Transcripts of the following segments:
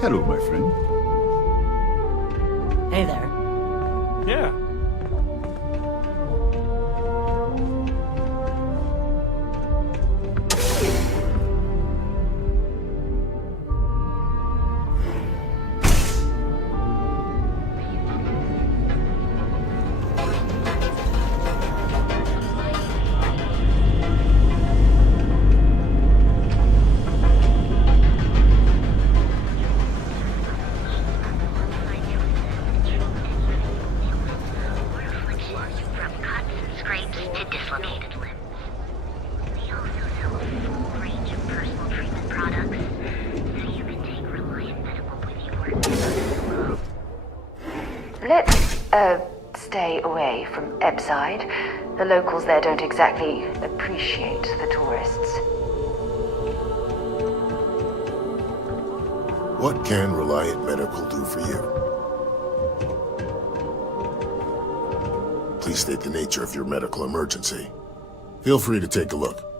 Hello, my friend. Hey there. Yeah. Let's, stay away from Ebside. The locals there don't exactly appreciate the tourists. What can Reliant Medical do for you? Please state the nature of your medical emergency. Feel free to take a look.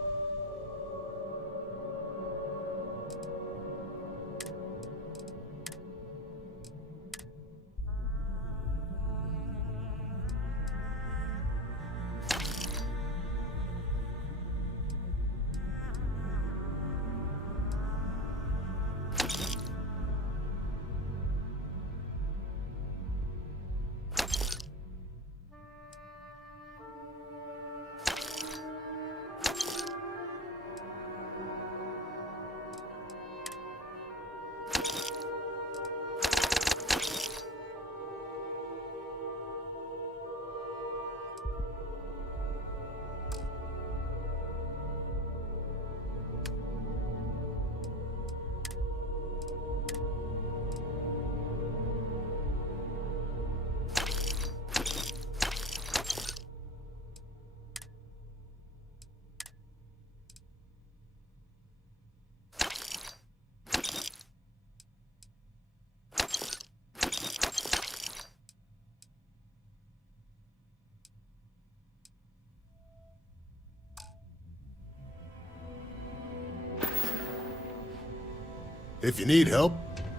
If you need help,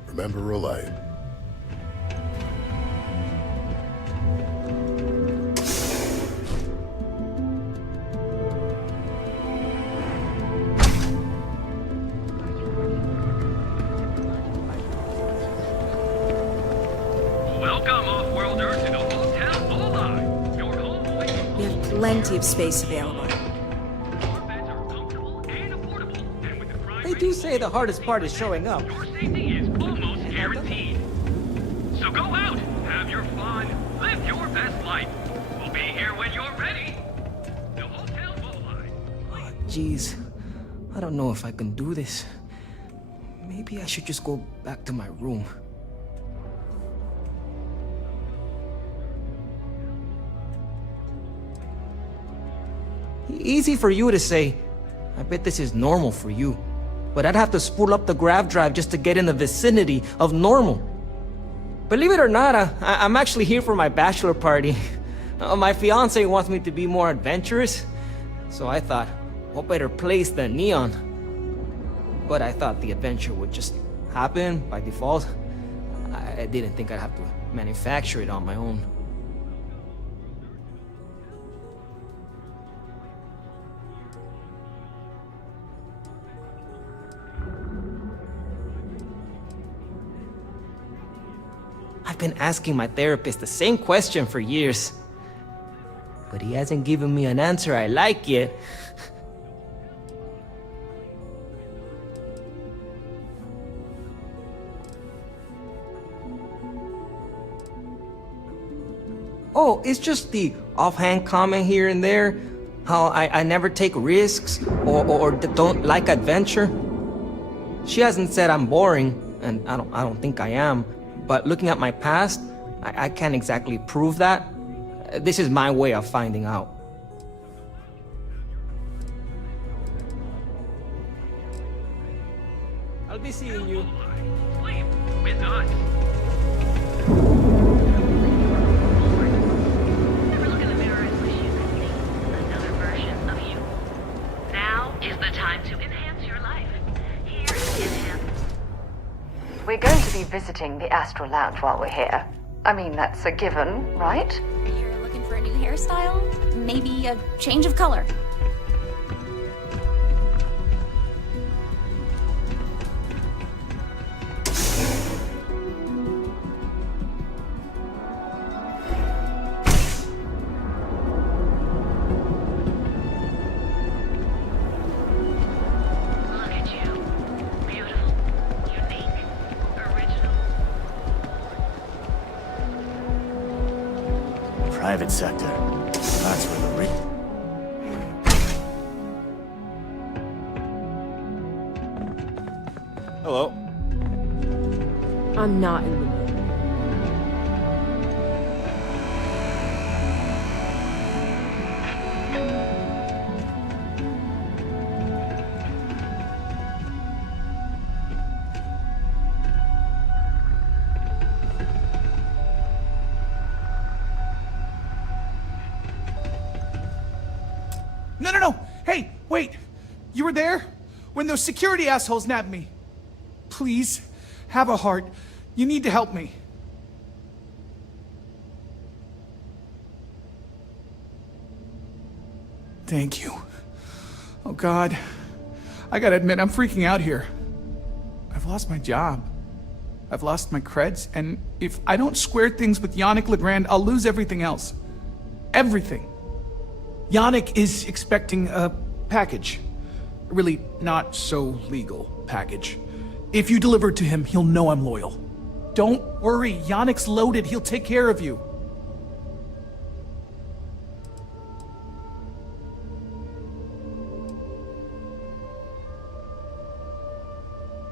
remember Reliant. Welcome, off-worlder, to the Hotel GODLIKE. Your home awaits. We have plenty of space available. Our beds are comfortable and affordable, and with the crime They do say the hardest part is showing up. your safety is almost guaranteed. So go out, have your fun, live your best life. We'll be here when you're ready. The Hotel GODLIKE. Oh, jeez. I don't know if I can do this. Maybe I should just go back to my room. Easy for you to say. I bet this is normal for you. But I'd have to spool up the grav drive just to get in the vicinity of normal. Believe it or not, I'm actually here for my bachelor party. My fiance wants me to be more adventurous. So I thought, what better place than Neon? But I thought the adventure would just happen by default. I didn't think I'd have to manufacture it on my own. I've been asking my therapist the same question for years, but he hasn't given me an answer I like yet. Oh, it's just the offhand comment here and there, how I never take risks or don't like adventure. She hasn't said I'm boring, and I don't think I am. But looking at my past, I can't exactly prove that. This is my way of finding out. I'll be seeing you. Sleep with us. Never look in the mirror and wish you could see another version of you. Now is the time to enhance your life. Here is Enhance. We're going to be visiting the Astral Lounge while we're here. I mean, that's a given, right? You're looking for a new hairstyle? Maybe a change of color. Look at you. Beautiful, unique, original. Private sector. That's where the Hello. I'm not in the mood. No. Hey, wait. You were there? When those security assholes nabbed me. Please, have a heart. You need to help me. Thank you. Oh God. I gotta admit, I'm freaking out here. I've lost my job. I've lost my creds, and if I don't square things with Yannick Legrand, I'll lose everything else. Everything. Yannick is expecting a package. A really not so legal package. If you deliver it to him, he'll know I'm loyal. Don't worry, Yannick's loaded. He'll take care of you.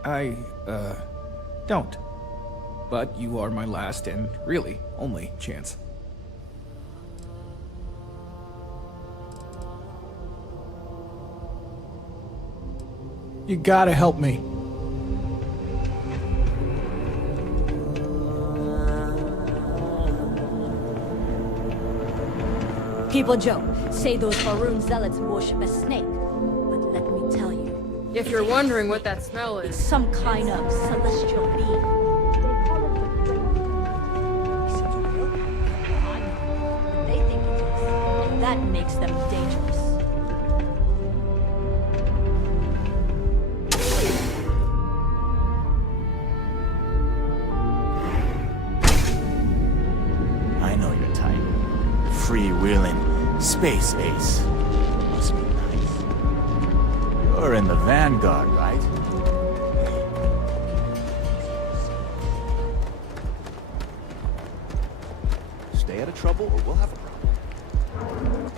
I, don't. But you are my last and really only chance. You gotta help me. People joke, say those Faroon zealots worship a snake. But let me tell you, If you're wondering what that smell it's is, some kind of celestial being. They think it is, and that makes them dangerous. I know your type. Freewheeling space ace. Must be nice. You're in the Vanguard, right? Stay out of trouble or we'll have a problem.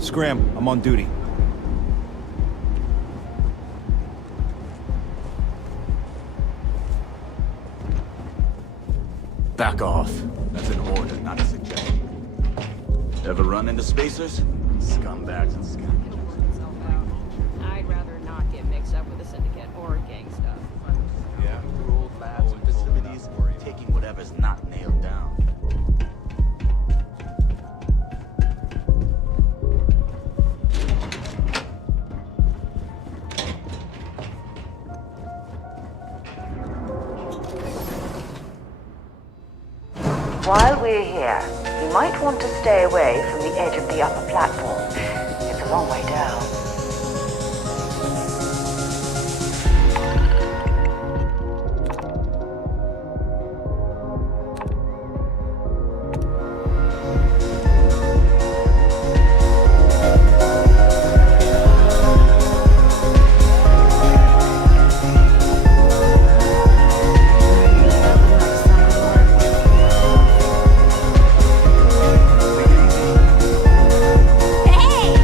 Scram, I'm on duty. Back off. That's an order, not a suggestion. Ever run into spacers? Scumbags and scoundrels. itself out. I'd rather not get mixed up with a syndicate or gang stuff. Yeah, ruled labs and facilities, taking whatever's not nailed down. While we're here, you might want to stay away from the edge of the upper platform. It's a long way down. Hey!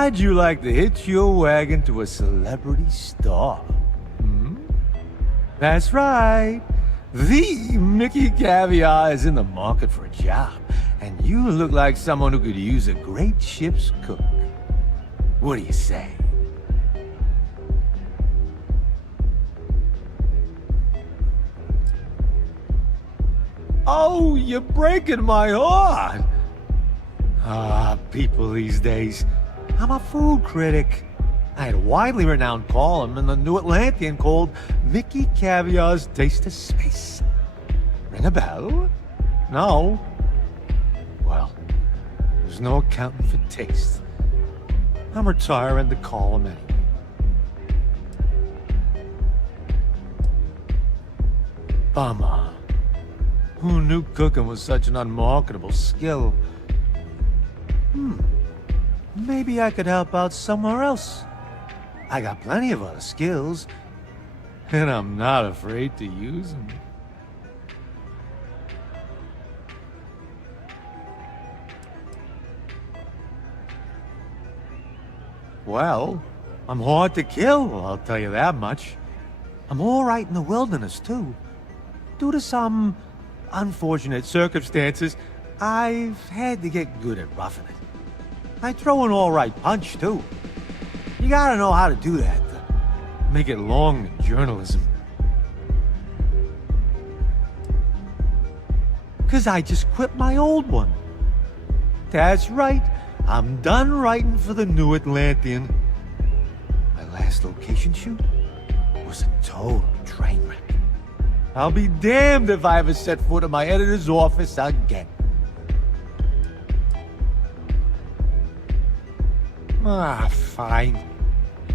How'd you like to hitch your wagon to a celebrity star? Hmm? That's right. The Mickey Caviar is in the market for a job, and you look like someone who could use a great ship's cook. What do you say? Oh, you're breaking my heart. Ah, people these days. I'm a food critic. I had a widely renowned column in the New Atlantean called Mickey Caviar's Taste of Space. Ring a bell? No? Well, there's no accounting for taste. I'm retiring the column anyway. Bummer. Who knew cooking was such an unmarketable skill? Maybe I could help out somewhere else. I got plenty of other skills, and I'm not afraid to use them. Well, I'm hard to kill, I'll tell you that much. I'm all right in the wilderness, too. Due to some unfortunate circumstances, I've had to get good at roughing it. I throw an all right punch, too. You gotta know how to do that to make it long in journalism. 'Cause I just quit my old one. That's right, I'm done writing for the New Atlantean. My last location shoot was a total train wreck. I'll be damned if I ever set foot in my editor's office again. Ah, fine.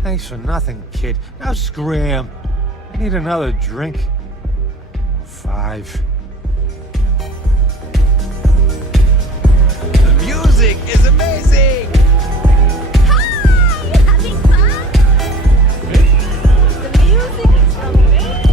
Thanks for nothing, kid. Now scram. I need another drink. 5. The music is amazing! Hi! Having fun? The music is amazing!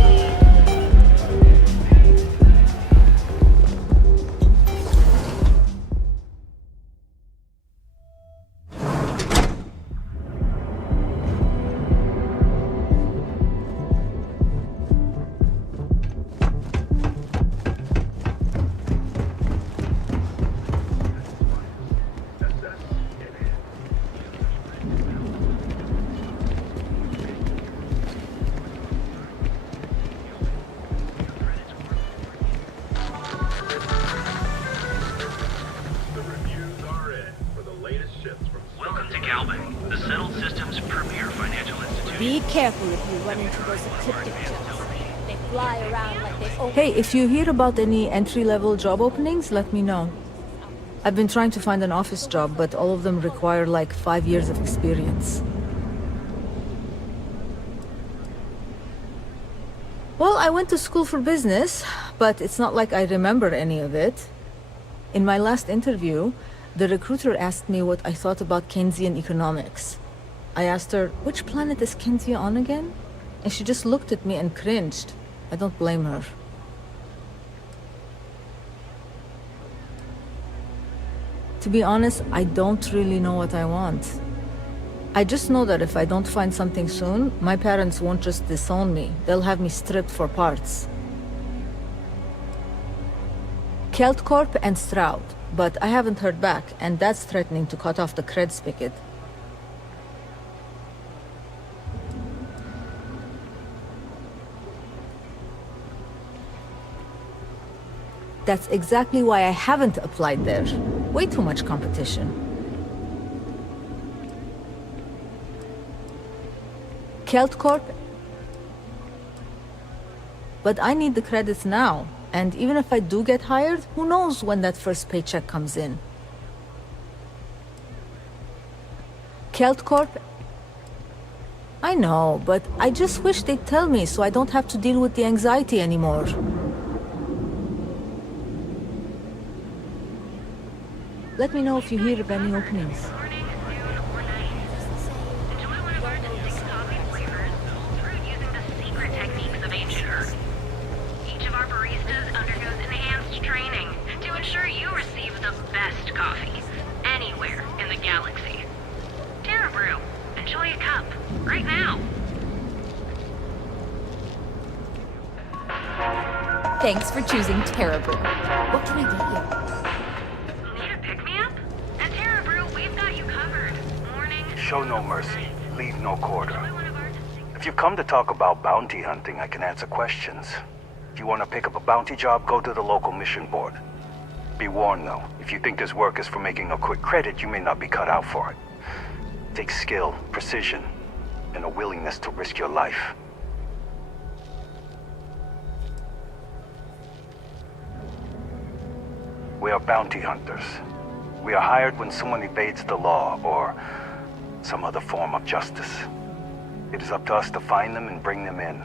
Be careful if you run into those ecliptic jets. They fly around like they own. Hey, if you hear about any entry-level job openings, let me know. I've been trying to find an office job, but all of them require like 5 years of experience. Well, I went to school for business, but it's not like I remember any of it. In my last interview, the recruiter asked me what I thought about Keynesian economics. I asked her, which planet is Kenzie on again? And she just looked at me and cringed. I don't blame her. To be honest, I don't really know what I want. I just know that if I don't find something soon, my parents won't just disown me. They'll have me stripped for parts. Kelt Corp and Stroud, but I haven't heard back, and that's threatening to cut off the cred spigot. That's exactly why I haven't applied there. Way too much competition. Kelt Corp. But I need the credits now. And even if I do get hired, who knows when that first paycheck comes in. Kelt Corp. I know, but I just wish they'd tell me so I don't have to deal with the anxiety anymore. Let me know if you hear of any openings. Each of our baristas undergoes enhanced training to ensure you receive the best coffee anywhere in the galaxy. Terrible. Enjoy a cup. Right now. Thanks for choosing TerraBrew. What can I get you? Need a pick-me-up? At TerraBrew, we've got you covered. Morning. Show no mercy. Leave no quarter. Enjoy one of our distinct- If you've come to talk about bounty hunting, I can answer questions. If you want to pick up a bounty job, go to the local mission board. Be warned, though. If you think this work is for making a quick credit, you may not be cut out for it. It takes skill, precision, and a willingness to risk your life. We are bounty hunters. We are hired when someone evades the law or some other form of justice. It is up to us to find them and bring them in,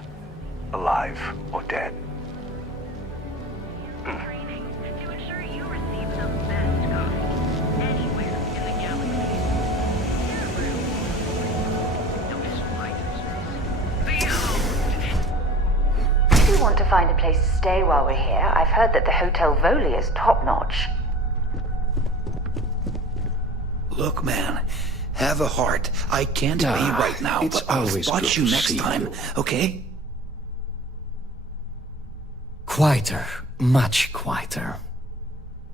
alive or dead. Training to ensure you receive the best coffee anywhere in the galaxy. TerraBrew. Don't disappoint us. The host. If you want to find a place to stay while we're here, I've heard that the Hotel Voli is top-notch. Look, man, have a heart. I can't be right now, but I'll spot you next time, okay? Quieter. Much quieter.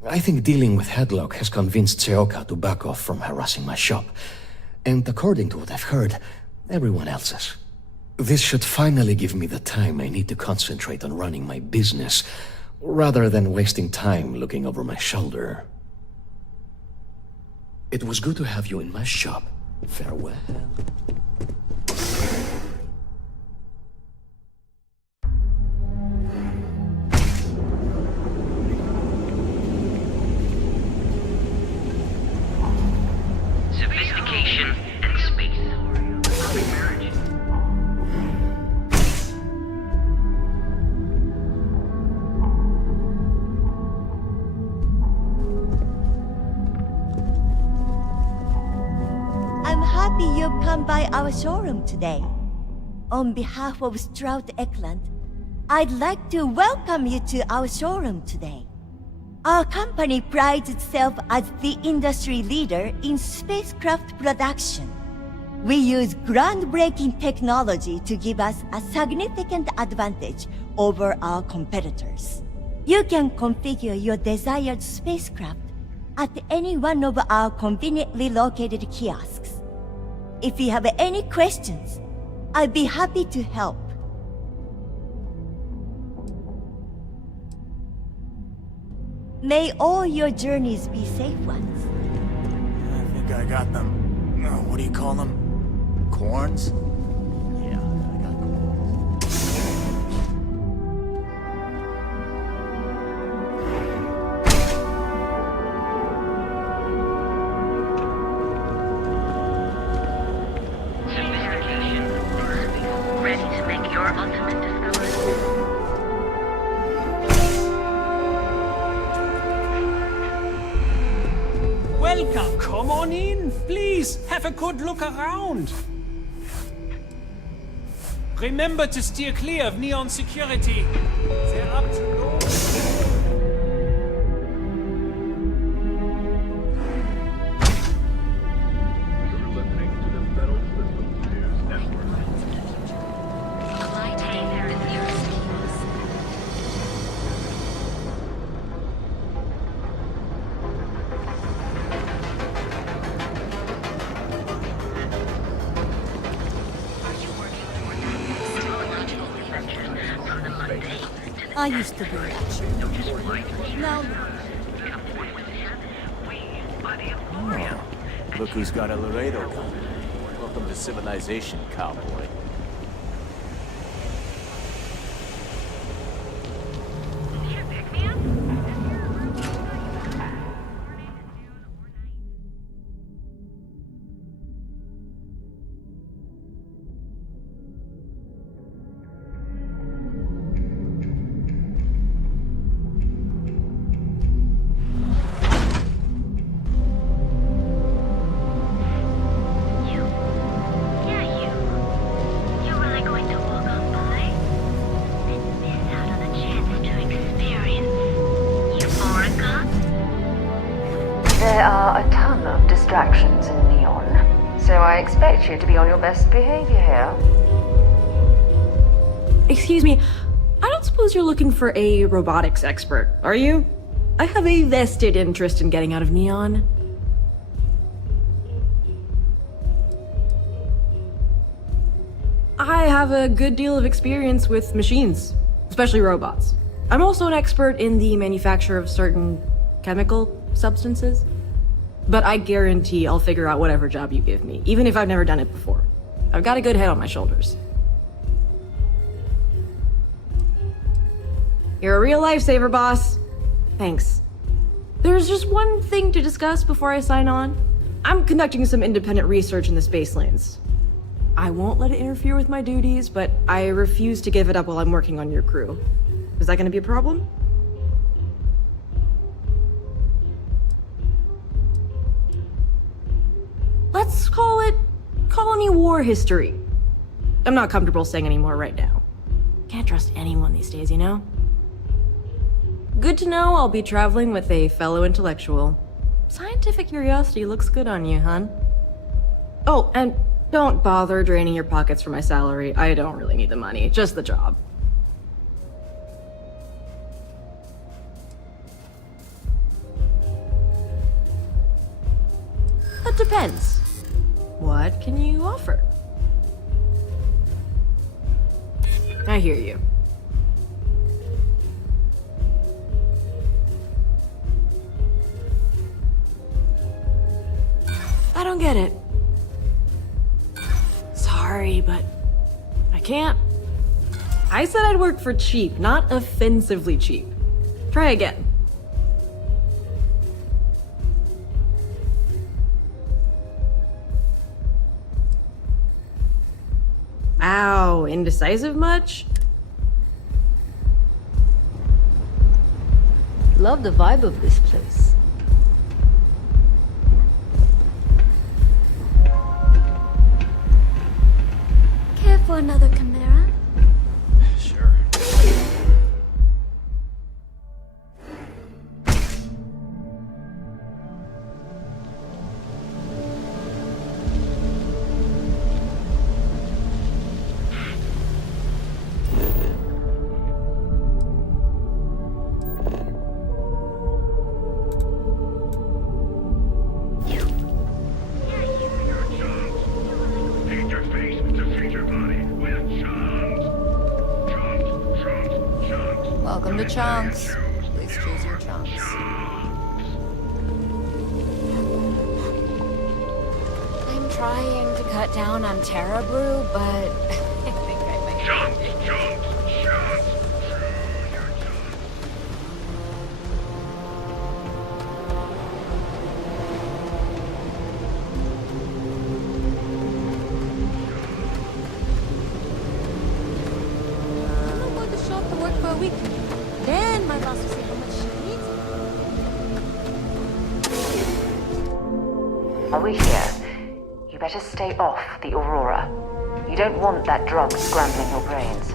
I think dealing with Headlock has convinced Seoka to back off from harassing my shop. And according to what I've heard, everyone else's. This should finally give me the time I need to concentrate on running my business, rather than wasting time looking over my shoulder. It was good to have you in my shop. Farewell. Sophistication and space. Early marriage. I'm happy you've come by our showroom today. On behalf of Stroud Eklund, I'd like to welcome you to our showroom today. Our company prides itself as the industry leader in spacecraft production. We use groundbreaking technology to give us a significant advantage over our competitors. You can configure your desired spacecraft at any one of our conveniently located kiosks. If you have any questions, I'd be happy to help. May all your journeys be safe ones. I think I got them. What do you call them? Corns? Yeah, I got corns. Sophistication. Ready to make your ultimate discovery. Welcome. Come on in. Please, have a good look around. Remember to steer clear of neon security. They're up to no... I used to be that. Now, Oh, look who's got a Laredo gun. Welcome to civilization, cowboy. There are a ton of distractions in Neon. So I expect you to be on your best behavior here. Excuse me, I don't suppose you're looking for a robotics expert, are you? I have a vested interest in getting out of Neon. I have a good deal of experience with machines, especially robots. I'm also an expert in the manufacture of certain chemical substances. But I guarantee I'll figure out whatever job you give me, even if I've never done it before. I've got a good head on my shoulders. You're a real lifesaver, boss. Thanks. There's just one thing to discuss before I sign on. I'm conducting some independent research in the space lanes. I won't let it interfere with my duties, but I refuse to give it up while I'm working on your crew. Is that gonna be a problem? Let's call it colony war history. I'm not comfortable saying any more right now. Can't trust anyone these days, you know? Good to know I'll be traveling with a fellow intellectual. Scientific curiosity looks good on you, hon. Oh, and don't bother draining your pockets for my salary. I don't really need the money, just the job. That depends. What can you offer? I hear you. I don't get it. Sorry, but I can't. I said I'd work for cheap, not offensively cheap. Try again. Ow, indecisive much? Love the vibe of this place. Care for another Chimera? Sure. Welcome to Chunks. Please choose your chunks. I'm trying to cut down on Terra Brew, but I think I might. Chunks. I'm going to shop to work for a week. Then my boss will see how much she needs. While we're here, you better stay off the Aurora. You don't want that drug scrambling your brains.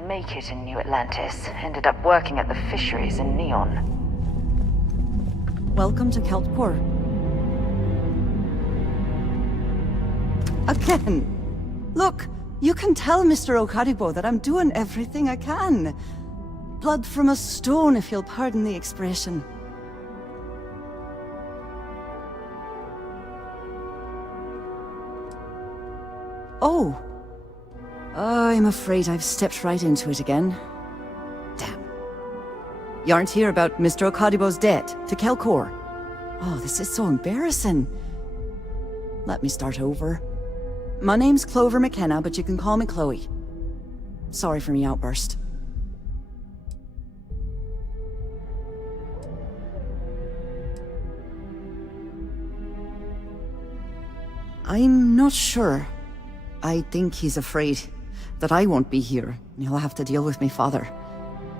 didn't make it in New Atlantis. Ended up working at the fisheries in Neon. Welcome to Keltport. Again! Look, you can tell Mr. Okadibo that I'm doing everything I can. Blood from a stone, if you'll pardon the expression. Oh. I'm afraid I've stepped right into it again. Damn. You aren't here about Mr. Okadibo's debt to Kelkor. Oh, this is so embarrassing. Let me start over. My name's Clover McKenna, but you can call me Chloe. Sorry for me outburst. I'm not sure. I think he's afraid that I won't be here, and he'll have to deal with my father.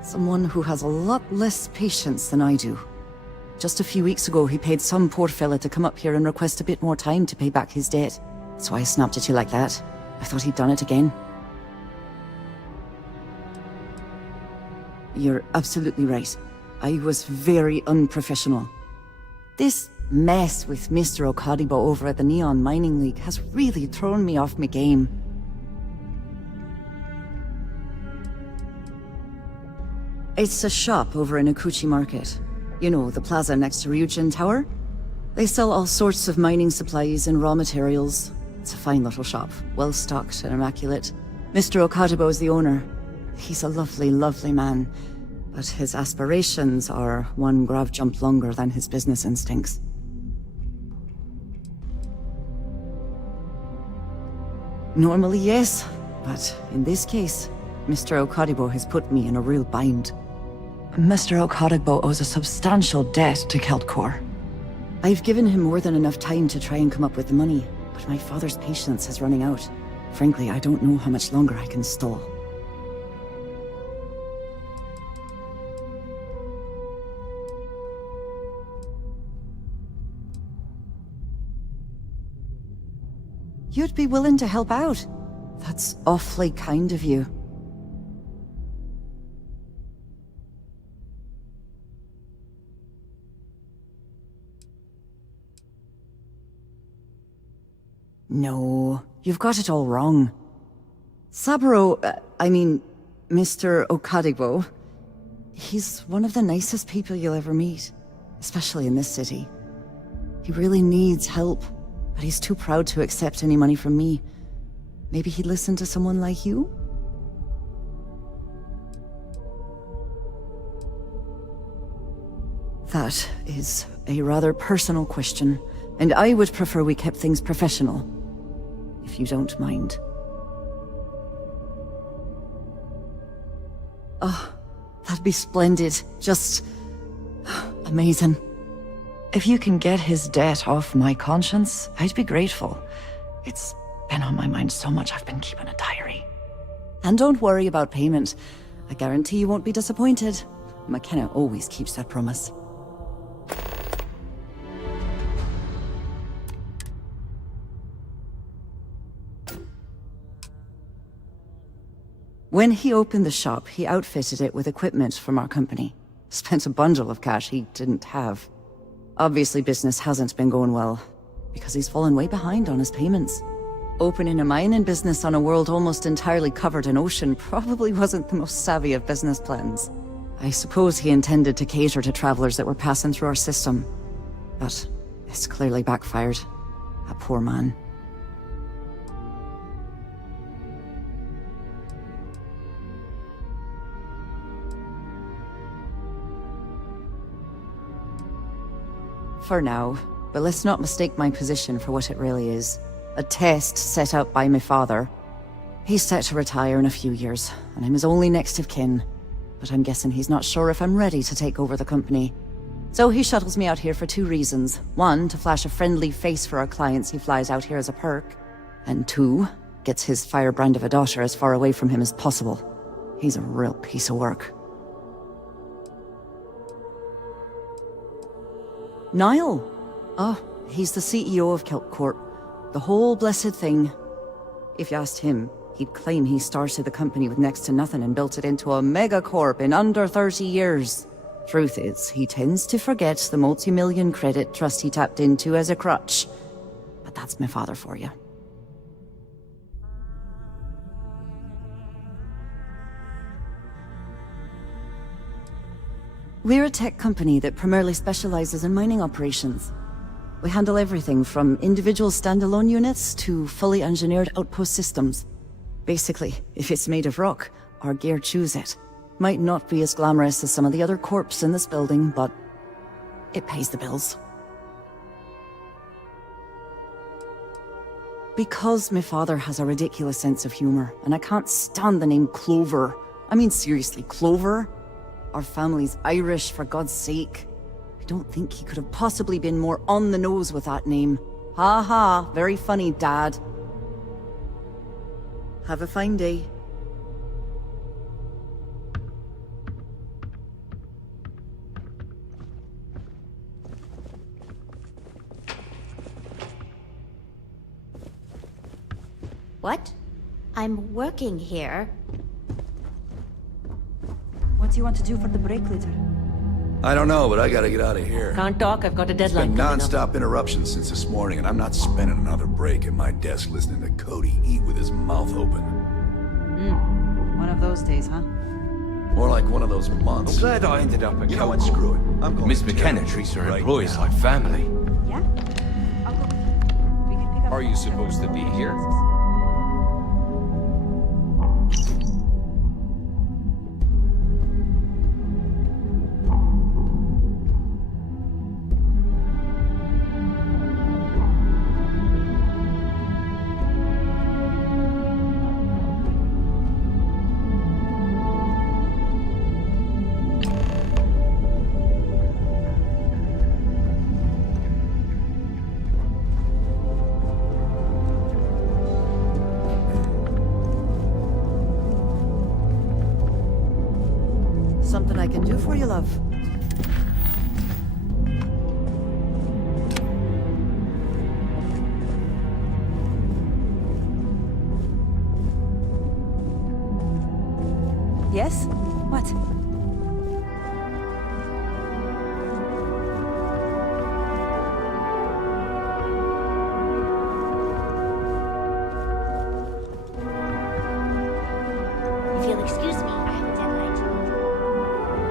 Someone who has a lot less patience than I do. Just a few weeks ago, he paid some poor fella to come up here and request a bit more time to pay back his debt. That's why I snapped at you like that. I thought he'd done it again. You're absolutely right. I was very unprofessional. This mess with Mr. Okadibo over at the Neon Mining League has really thrown me off my game. It's a shop over in Akuchi Market. You know, the plaza next to Ryujin Tower? They sell all sorts of mining supplies and raw materials. It's a fine little shop, well stocked and immaculate. Mr. Okadibo is the owner. He's a lovely, lovely man, but his aspirations are one grav jump longer than his business instincts. Normally, yes, but in this case, Mr. Okadibo has put me in a real bind. Mr. Okadibo owes a substantial debt to Keltcor. I've given him more than enough time to try and come up with the money, but my father's patience is running out. Frankly, I don't know how much longer I can stall. You'd be willing to help out. That's awfully kind of you. No, you've got it all wrong. Saburo, Mr. Okadibo, he's one of the nicest people you'll ever meet, especially in this city. He really needs help, but he's too proud to accept any money from me. Maybe he'd listen to someone like you? That is a rather personal question, and I would prefer we kept things professional, if you don't mind. Oh, that'd be splendid. Just amazing. If you can get his debt off my conscience, I'd be grateful. It's been on my mind so much I've been keeping a diary. And don't worry about payment. I guarantee you won't be disappointed. McKenna always keeps that promise. When he opened the shop, he outfitted it with equipment from our company. Spent a bundle of cash he didn't have. Obviously business hasn't been going well, because he's fallen way behind on his payments. Opening a mining business on a world almost entirely covered in ocean probably wasn't the most savvy of business plans. I suppose he intended to cater to travelers that were passing through our system, but it's clearly backfired. That poor man. For now, but let's not mistake my position for what it really is. A test set out by my father. He's set to retire in a few years, and I'm his only next of kin. But I'm guessing he's not sure if I'm ready to take over the company. So he shuttles me out here for two reasons. One, to flash a friendly face for our clients he flies out here as a perk. And two, gets his firebrand of a daughter as far away from him as possible. He's a real piece of work. Niall? Oh, he's the CEO of Kelpcorp. The whole blessed thing. If you asked him, He'd claim he started the company with next to nothing and built it into a megacorp in under 30 years. Truth is, he tends to forget the multi-million credit trust he tapped into as a crutch. But that's my father for you. We're a tech company that primarily specializes in mining operations. We handle everything from individual standalone units to fully engineered outpost systems. Basically, if it's made of rock, our gear chews it. Might not be as glamorous as some of the other corps in this building, but it pays the bills. Because my father has a ridiculous sense of humor, and I can't stand the name Clover. I mean seriously, Clover? Our family's Irish, for God's sake. I don't think he could have possibly been more on the nose with that name. Ha ha, very funny, Dad. Have a fine day. What? I'm working here. What do you want to do for the break later? I don't know, but I gotta get out of here. Can't talk, I've got a It's deadline been coming up. non-stop interruptions since this morning, and I'm not spending another break at my desk listening to Cody eat with his mouth open. One of those days, huh? More like one of those months. I'm glad I ended up at You know what? Screw it. I'm going Miss to McKenna jail treats her right employees now. like family. Yeah? I'll go with you. We can pick up... Are you supposed to be here? Something I can do for you, love. Yes? What? If you'll excuse me, I have a deadline to meet.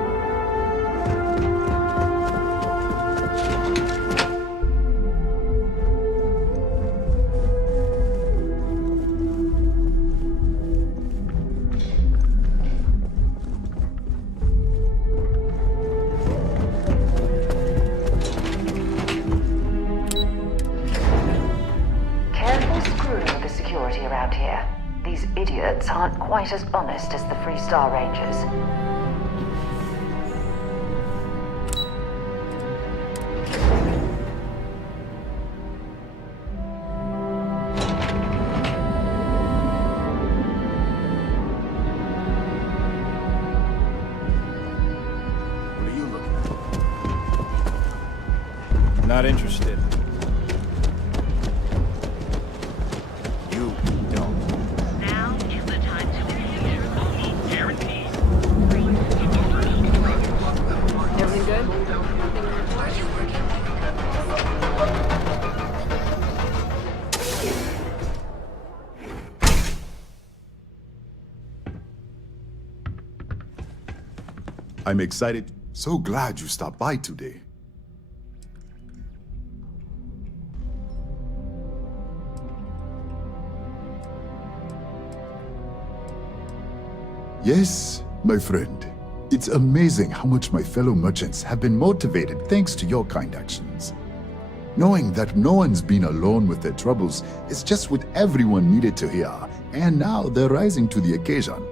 Careful screwing with the security around here. These idiots aren't quite as honest as the Freestar Rangers. What are you looking at? Not interested. You don't. Now is the time to enhance your life. Guaranteed. Everything good? I'm excited. So glad you stopped by today. Yes, my friend. It's amazing how much my fellow merchants have been motivated thanks to your kind actions. Knowing that no one's been alone with their troubles is just what everyone needed to hear, and now they're rising to the occasion.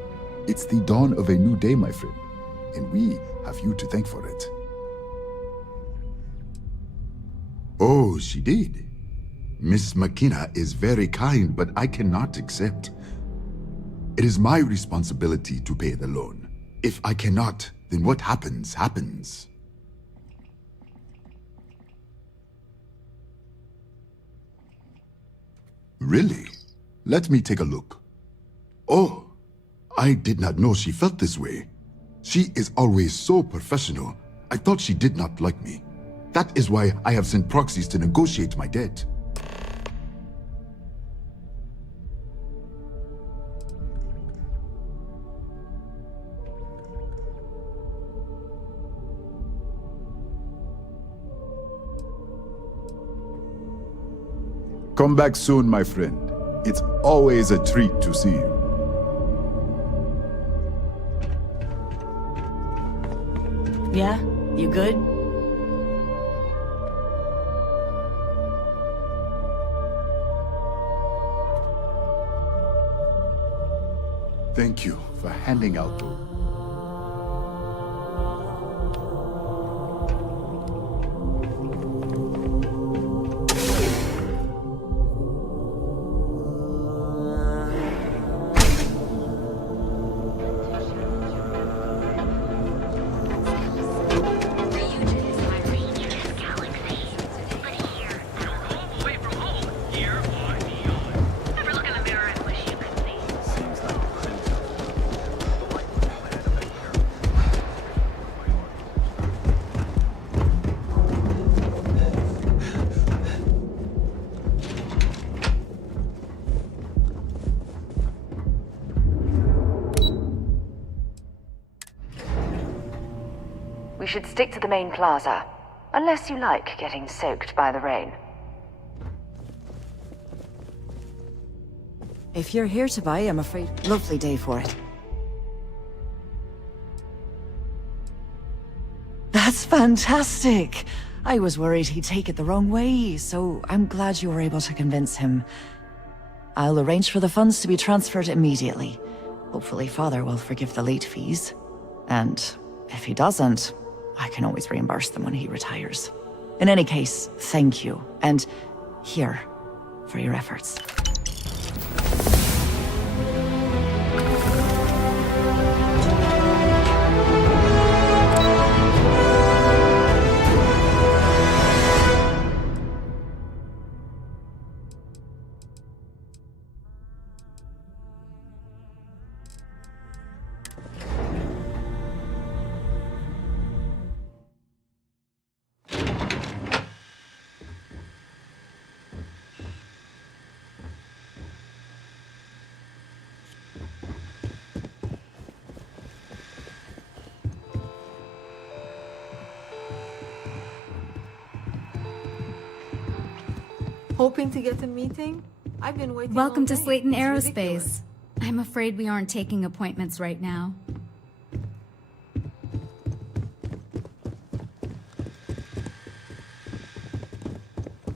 It's the dawn of a new day, my friend, and we have you to thank for it. Oh, she did. Miss McKenna is very kind, but I cannot accept. It is my responsibility to pay the loan. If I cannot, then what happens, happens. Really? Let me take a look. Oh, I did not know she felt this way. She is always so professional. I thought she did not like me. That is why I have sent proxies to negotiate my debt. Come back soon, my friend. It's always a treat to see you. Yeah? You good? Thank you for handing out those. We should stick to the main plaza, unless you like getting soaked by the rain. If you're here to buy, I'm afraid. Lovely day for it. That's fantastic! I was worried he'd take it the wrong way, so I'm glad you were able to convince him. I'll arrange for the funds to be transferred immediately. Hopefully Father will forgive the late fees. And if he doesn't, I can always reimburse them when he retires. In any case, thank you. And here, for your efforts. Hoping to get a meeting? I've been waiting. Welcome all to day. Slayton It's Aerospace. ridiculous. I'm afraid we aren't taking appointments right now.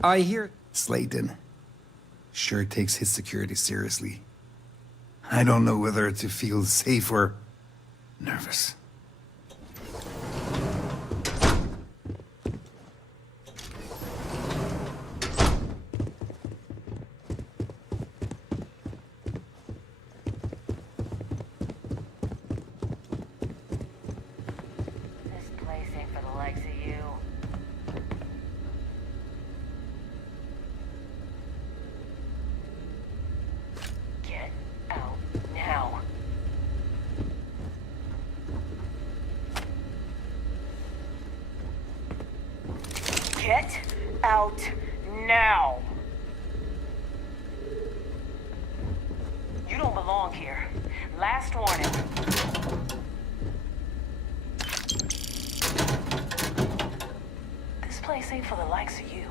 I hear Slayton sure takes his security seriously. I don't know whether to feel safe or nervous. This place ain't for the likes of you. Get out now. Get out now. You don't belong here. Last warning. This place ain't for the likes of you.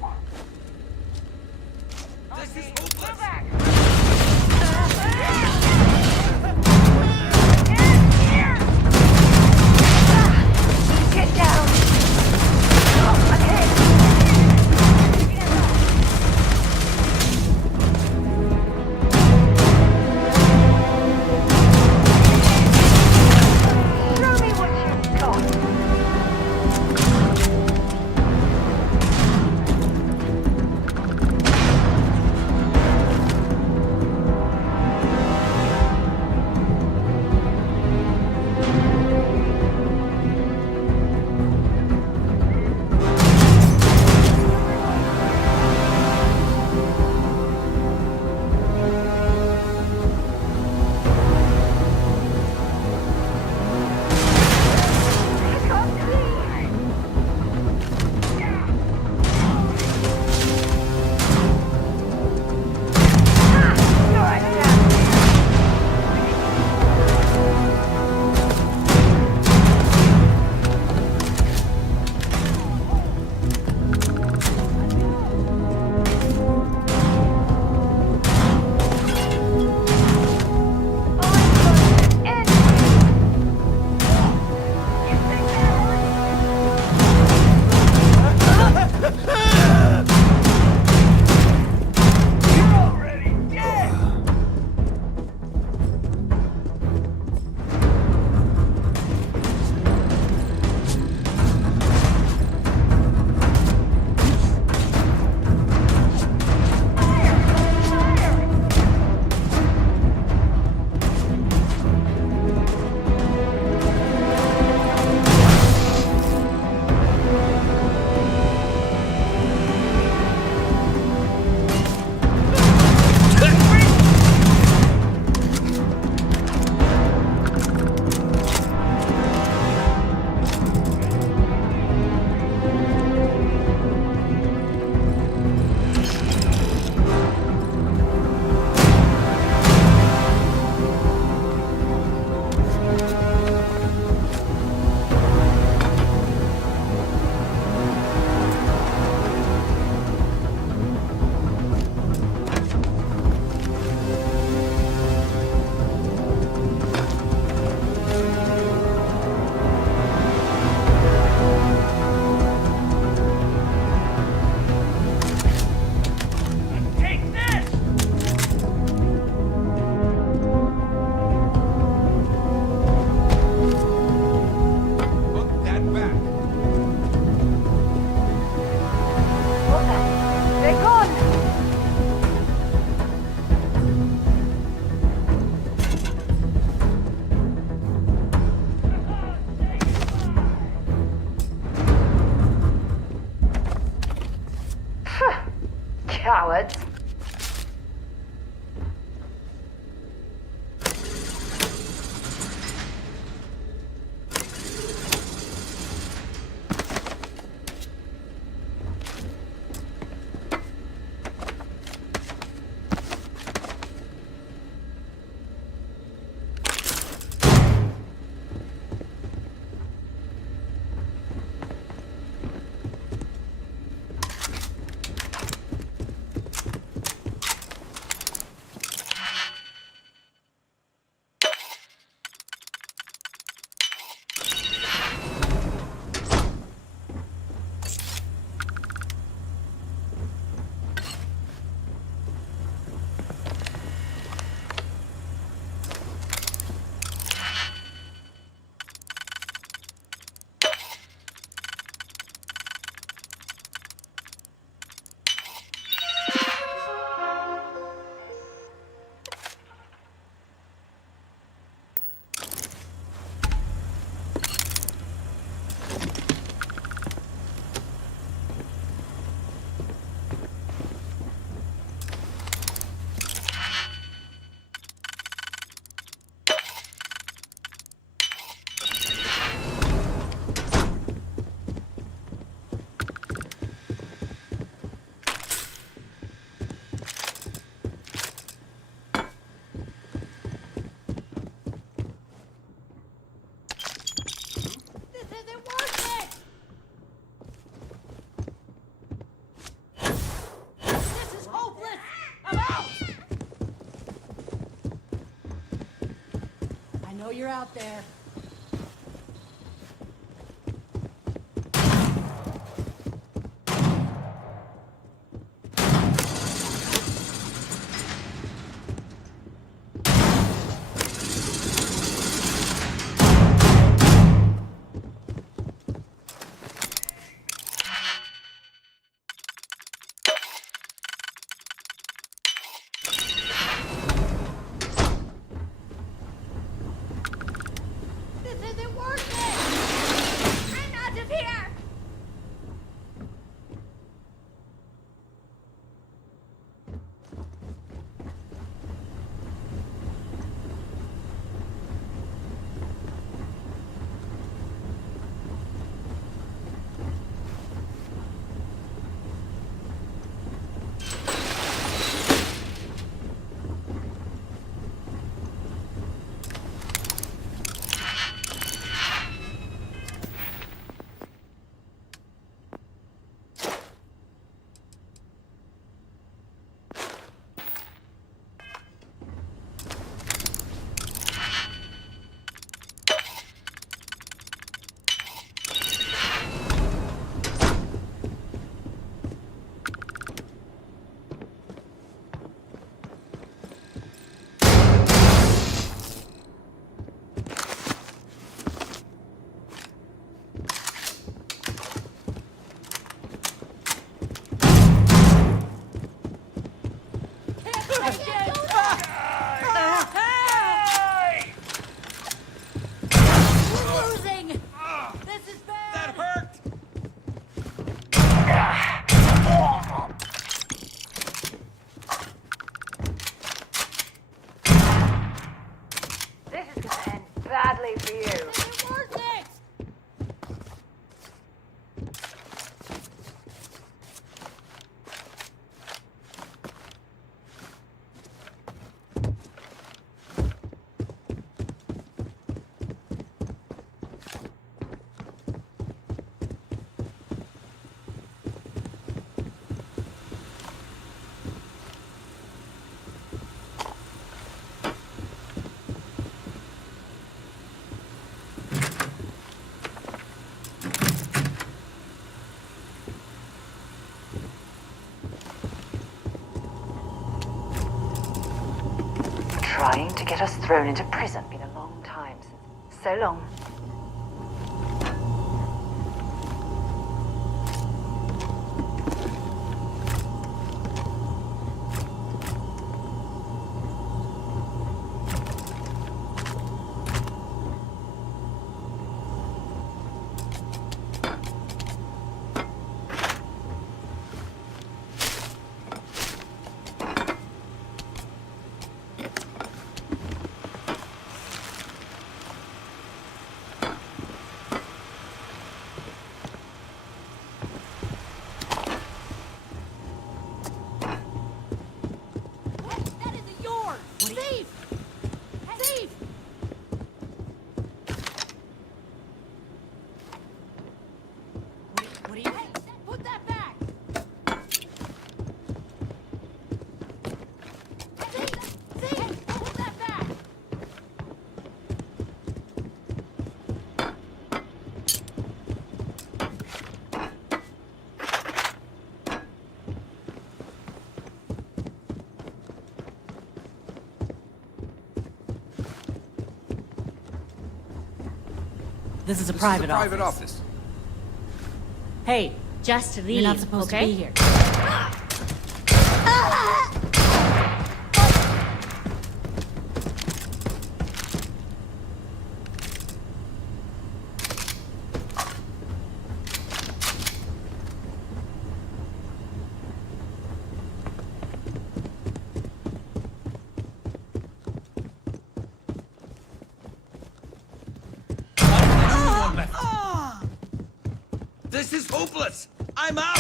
This is hopeless. Back. Get down. Oh, ahead. Show me what you've got. cowards. know you're out there. Badly for you. Trying to get us thrown into prison. Been a long time since. So long. What do you... Hey, put that back! See? Put that back! This is a private office. Hey, Just leave, you're not supposed okay? to be here. This is hopeless! I'm out!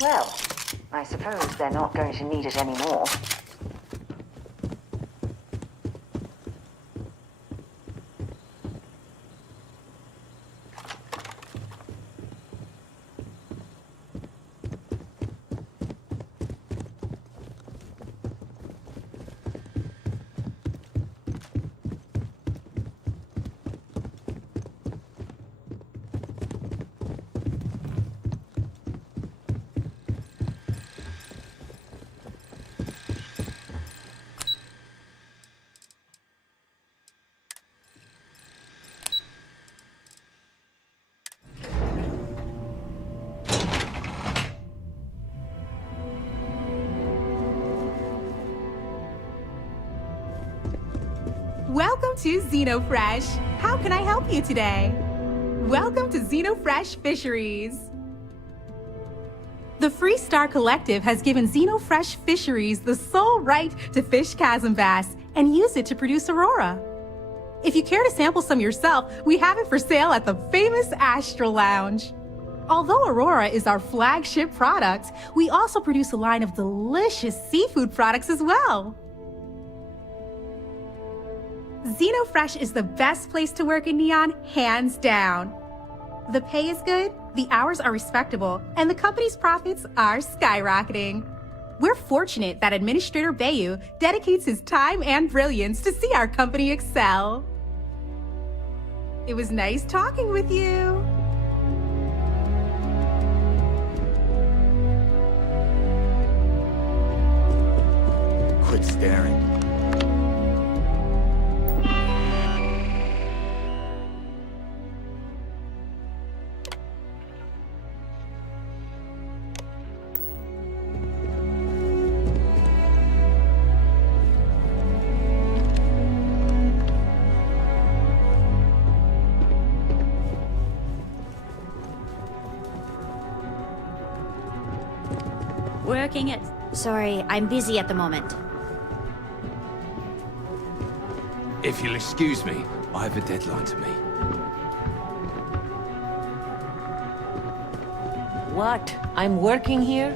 Well, I suppose they're not going to need it anymore. Welcome to XenoFresh. How can I help you today? Welcome to XenoFresh Fisheries. The Freestar Collective has given XenoFresh Fisheries the sole right to fish chasm bass and use it to produce Aurora. If you care to sample some yourself, we have it for sale at the famous Astral Lounge. Although Aurora is our flagship product, we also produce a line of delicious seafood products as well. XenoFresh is the best place to work in Neon, hands down. The pay is good, the hours are respectable, and the company's profits are skyrocketing. We're fortunate that Administrator Bayu dedicates his time and brilliance to see our company excel. It was nice talking with you. Quit staring. Working it. Sorry, I'm busy at the moment. If you'll excuse me, I have a deadline to meet. What? I'm working here?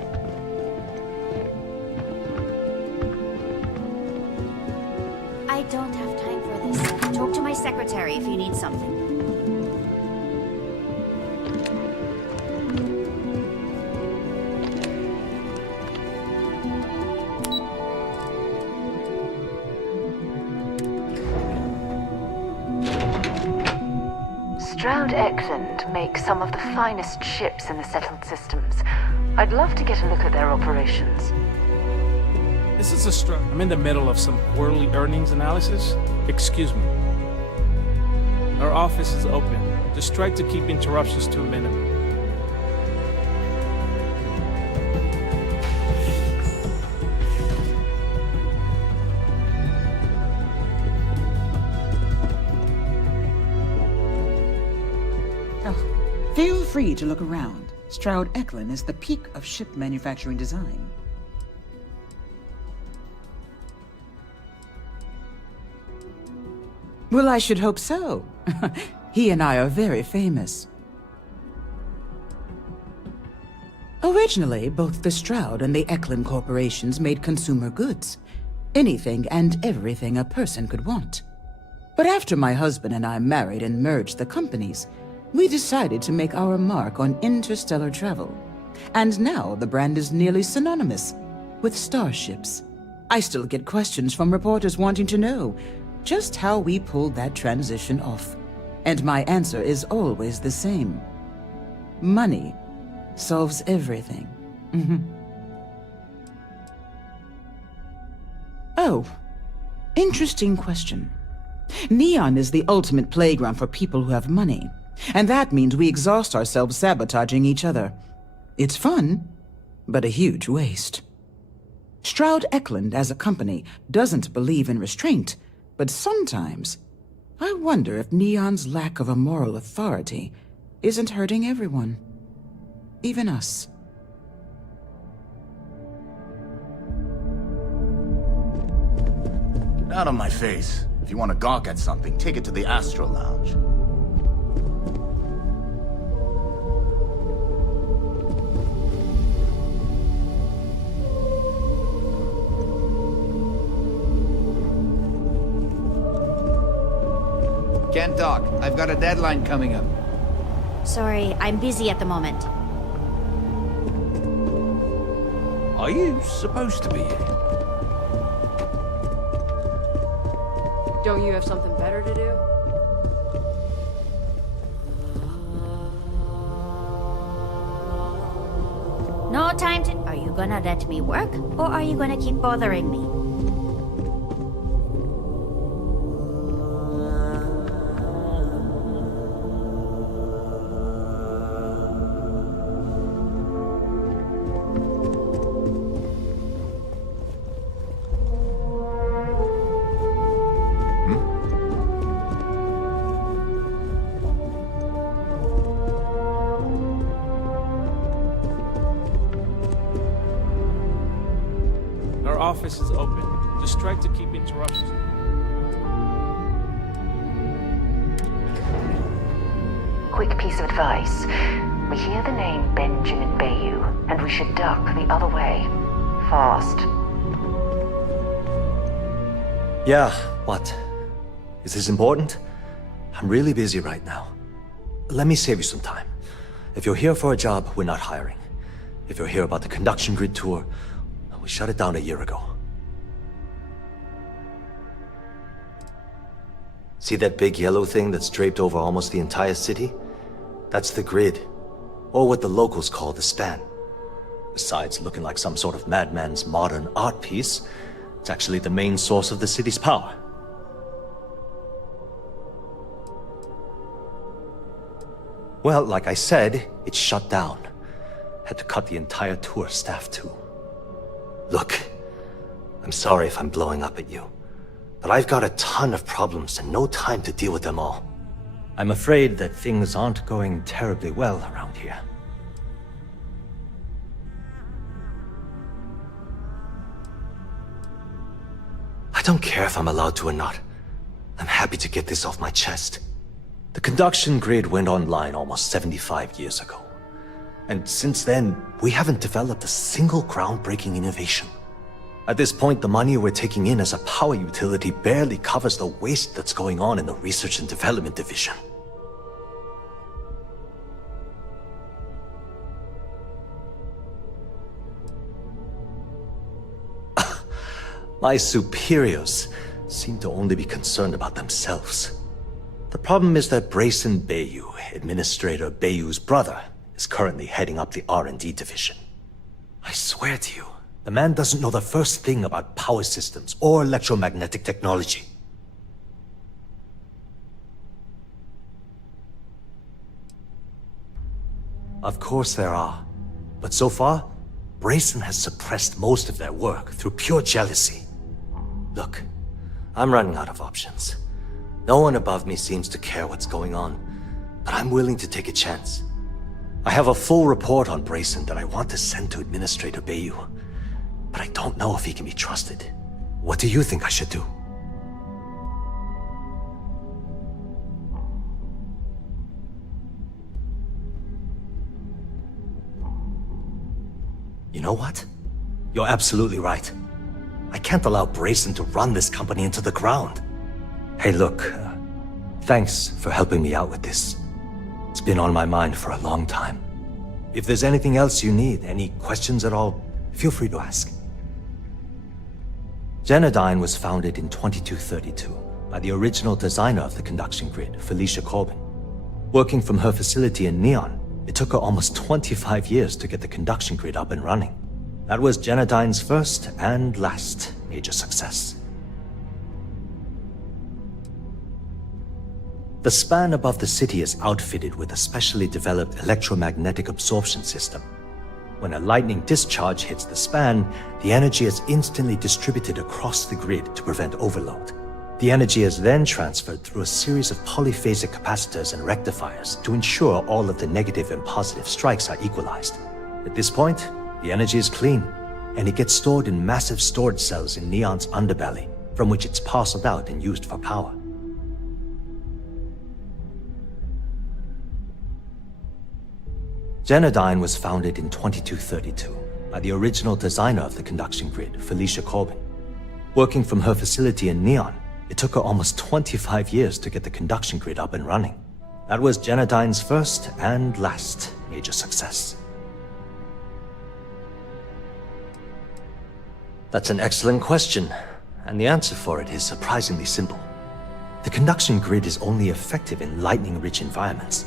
I don't have time for this. Talk to my secretary if you need something. Stroud Eklund makes some of the finest ships in the settled systems. I'd love to get a look at their operations. This is a I'm in the middle of some quarterly earnings analysis. Excuse me. Our office is open. Just try to keep interruptions to a minimum. Feel free to look around. Stroud-Eklund is the peak of ship manufacturing design. Well, I should hope so. He and I are very famous. Originally, both the Stroud and the Eklund corporations made consumer goods. Anything and everything a person could want. But after my husband and I married and merged the companies, we decided to make our mark on interstellar travel. And now the brand is nearly synonymous with starships. I still get questions from reporters wanting to know just how we pulled that transition off. And my answer is always the same. Money solves everything. Oh, interesting question. Neon is the ultimate playground for people who have money, and that means we exhaust ourselves sabotaging each other. It's fun, but a huge waste. Stroud-Eklund as a company doesn't believe in restraint, but sometimes I wonder if Neon's lack of a moral authority isn't hurting everyone. Even us. Get out of my face. If you want to gawk at something, take it to the Astro Lounge. Can't talk. I've got a deadline coming up. Sorry, I'm busy at the moment. Are you supposed to be here? Don't you have something better to do? No time to... Are you gonna let me work, or are you gonna keep bothering me? Our office is open. Just try to keep interruptions. Quick piece of advice. We hear the name Benjamin Bayou, and we should duck the other way. Fast. Yeah, what? Is this important? I'm really busy right now. Let me save you some time. If you're here for a job, we're not hiring. If you're here about the conduction grid tour, we shut it down a year ago. See that big yellow thing that's draped over almost the entire city? That's the grid, or what the locals call the span. Besides looking like some sort of madman's modern art piece, it's actually the main source of the city's power. Well, like I said, it's shut down. Had to cut the entire tour staff too. Look, I'm sorry if I'm blowing up at you, but I've got a ton of problems and no time to deal with them all. I'm afraid that things aren't going terribly well around here. I don't care if I'm allowed to or not. I'm happy to get this off my chest. The conduction grid went online almost 75 years ago. And since then, we haven't developed a single groundbreaking innovation. At this point, the money we're taking in as a power utility barely covers the waste that's going on in the research and development division. My superiors seem to only be concerned about themselves. The problem is that Brayson Bayou, Administrator Bayou's brother, is currently heading up the R&D division. I swear to you, the man doesn't know the first thing about power systems or electromagnetic technology. Of course there are, but so far, Brayson has suppressed most of their work through pure jealousy. Look, I'm running out of options. No one above me seems to care what's going on, but I'm willing to take a chance. I have a full report on Brayson that I want to send to Administrator Bayou, but I don't know if he can be trusted. What do you think I should do? You know what? You're absolutely right. I can't allow Brayson to run this company into the ground. Hey, look, thanks for helping me out with this. It's been on my mind for a long time. If there's anything else you need, any questions at all, feel free to ask. Genodyne was founded in 2232 by the original designer of the conduction grid, Felicia Corbin. Working from her facility in Neon, it took her almost 25 years to get the conduction grid up and running. That was Genodyne's first and last major success. The span above the city is outfitted with a specially developed electromagnetic absorption system. When a lightning discharge hits the span, the energy is instantly distributed across the grid to prevent overload. The energy is then transferred through a series of polyphasic capacitors and rectifiers to ensure all of the negative and positive strikes are equalized. At this point, the energy is clean, and it gets stored in massive storage cells in Neon's underbelly, from which it's parceled out and used for power. Genodyne was founded in 2232 by the original designer of the conduction grid, Felicia Corbin. Working from her facility in Neon, it took her almost 25 years to get the conduction grid up and running. That was Genodyne's first and last major success. That's an excellent question, and the answer for it is surprisingly simple. The conduction grid is only effective in lightning-rich environments.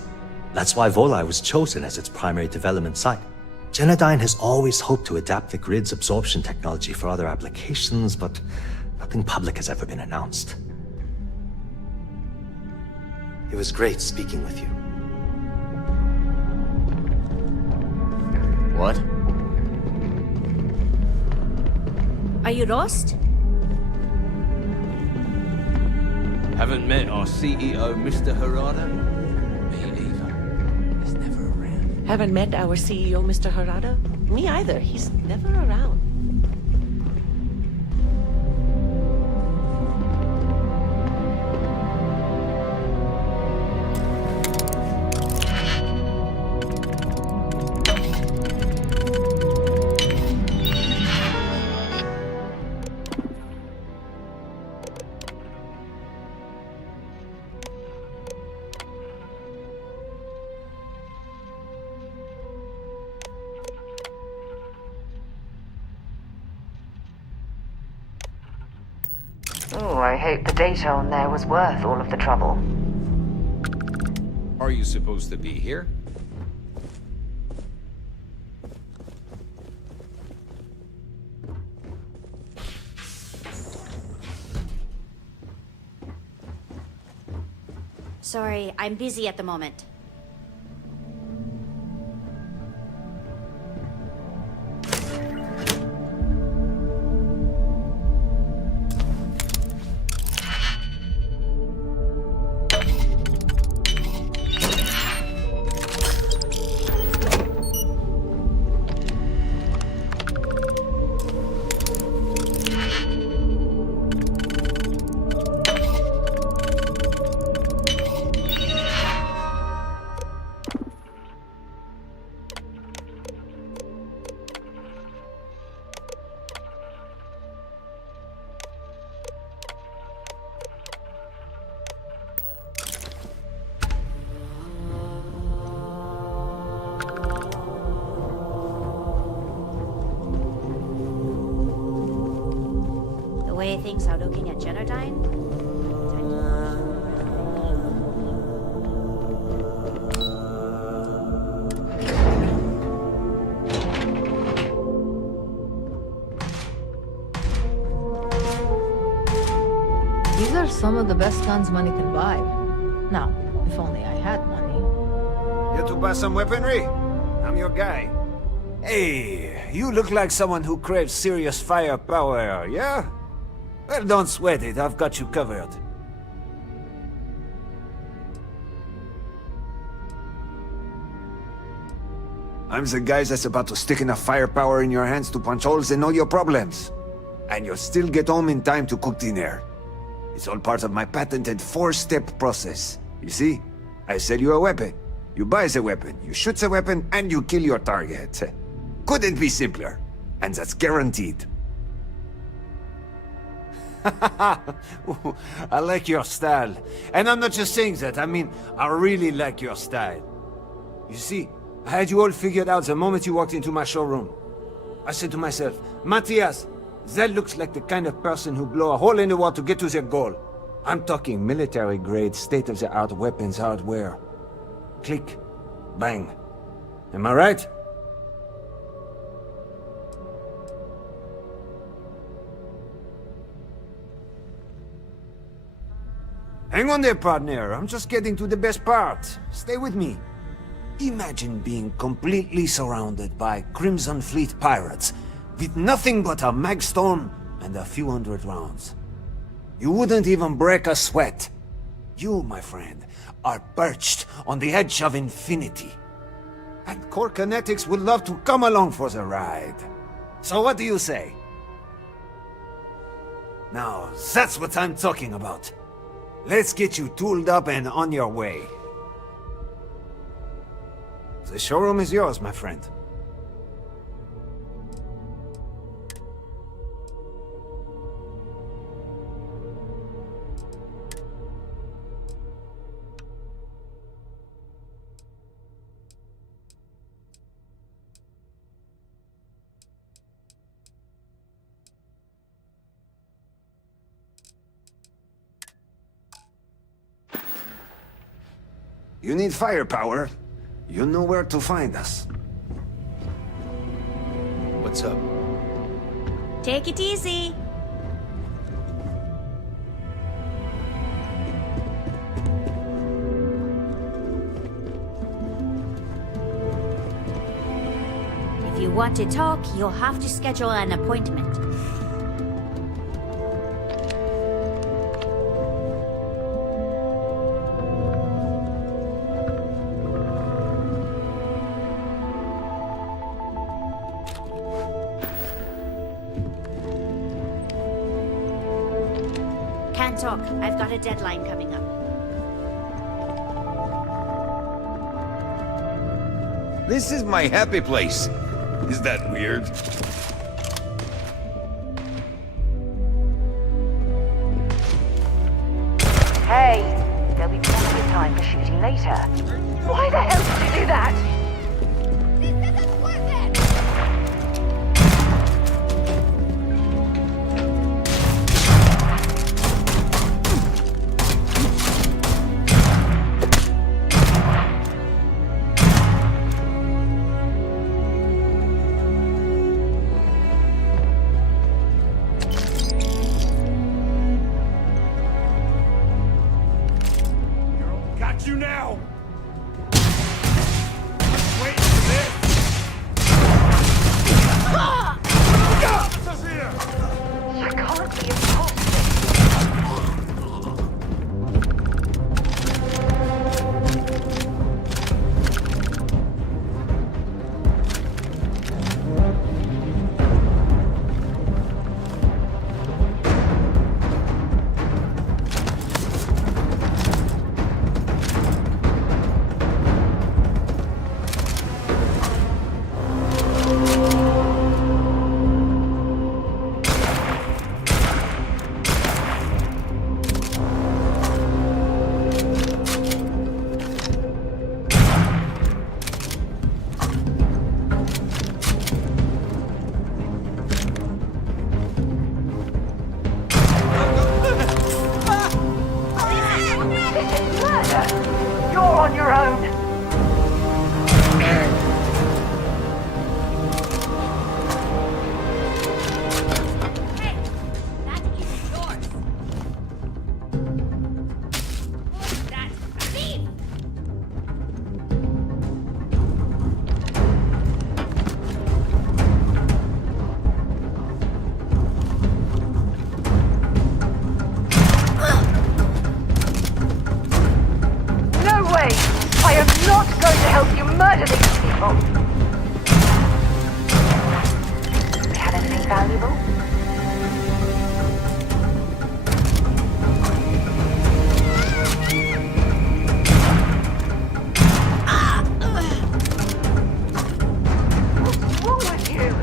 That's why Volai was chosen as its primary development site. Genodyne has always hoped to adapt the grid's absorption technology for other applications, but nothing public has ever been announced. It was great speaking with you. What? Are you lost? Haven't met our CEO, Mr. Harada? Me either. He's never around. Haven't met our CEO, Mr. Harada? Me either. He's never around. Oh, I hope the data on there was worth all of the trouble. Are you supposed to be here? Sorry, I'm busy at the moment. The way things are looking at Genodyne? These are some of the best guns money can buy. Now, if only I had money. You to buy some weaponry? I'm your guy. Hey, you look like someone who craves serious firepower, yeah? Well, don't sweat it, I've got you covered. I'm the guy that's about to stick enough firepower in your hands to punch holes in all your problems. And you'll still get home in time to cook dinner. It's all part of my patented 4-step process. You see? I sell you a weapon. You buy the weapon, you shoot the weapon, and you kill your target. Couldn't be simpler. And that's guaranteed. I like your style. And I'm not just saying that, I mean, I really like your style. You see, I had you all figured out the moment you walked into my showroom. I said to myself, Matthias, that looks like the kind of person who blow a hole in the wall to get to their goal. I'm talking military-grade, state-of-the-art weapons hardware. Click. Bang. Am I right? Hang on there, partner. I'm just getting to the best part. Stay with me. Imagine being completely surrounded by Crimson Fleet pirates with nothing but a magstorm and a few hundred rounds. You wouldn't even break a sweat. You, my friend, are perched on the edge of infinity. And Core Kinetics would love to come along for the ride. So what do you say? Now, that's what I'm talking about. Let's get you tooled up and on your way. The showroom is yours, my friend. You need firepower? You know where to find us. What's up? Take it easy. If you want to talk, you'll have to schedule an appointment. Can't talk. I've got a deadline coming up. This is my happy place. Is that weird? Hey, there'll be plenty of time for shooting later. Why the hell did you do that? Got you now! Wait for this! You can't be impossible. You're on your own. No way! I am not going to help you murder these people! valuable? What's wrong with you?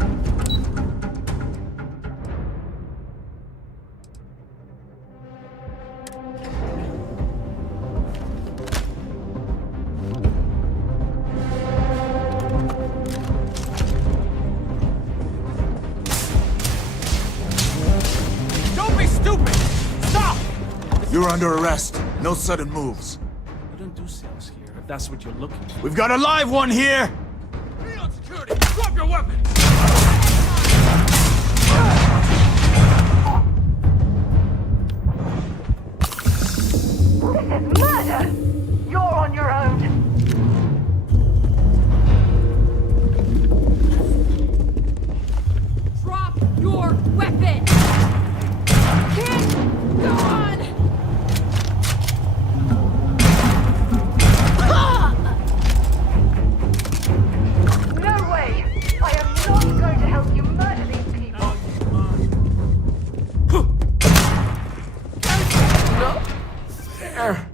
Don't be stupid! Stop! You're under arrest. No sudden moves. We don't do sales here, if that's what you're looking for. We've got a live one here! Be on security! Drop your weapon! This is murder! You're on your own. Drop your weapon! Kid, go on! No way! I am not going to help you murder these people. There.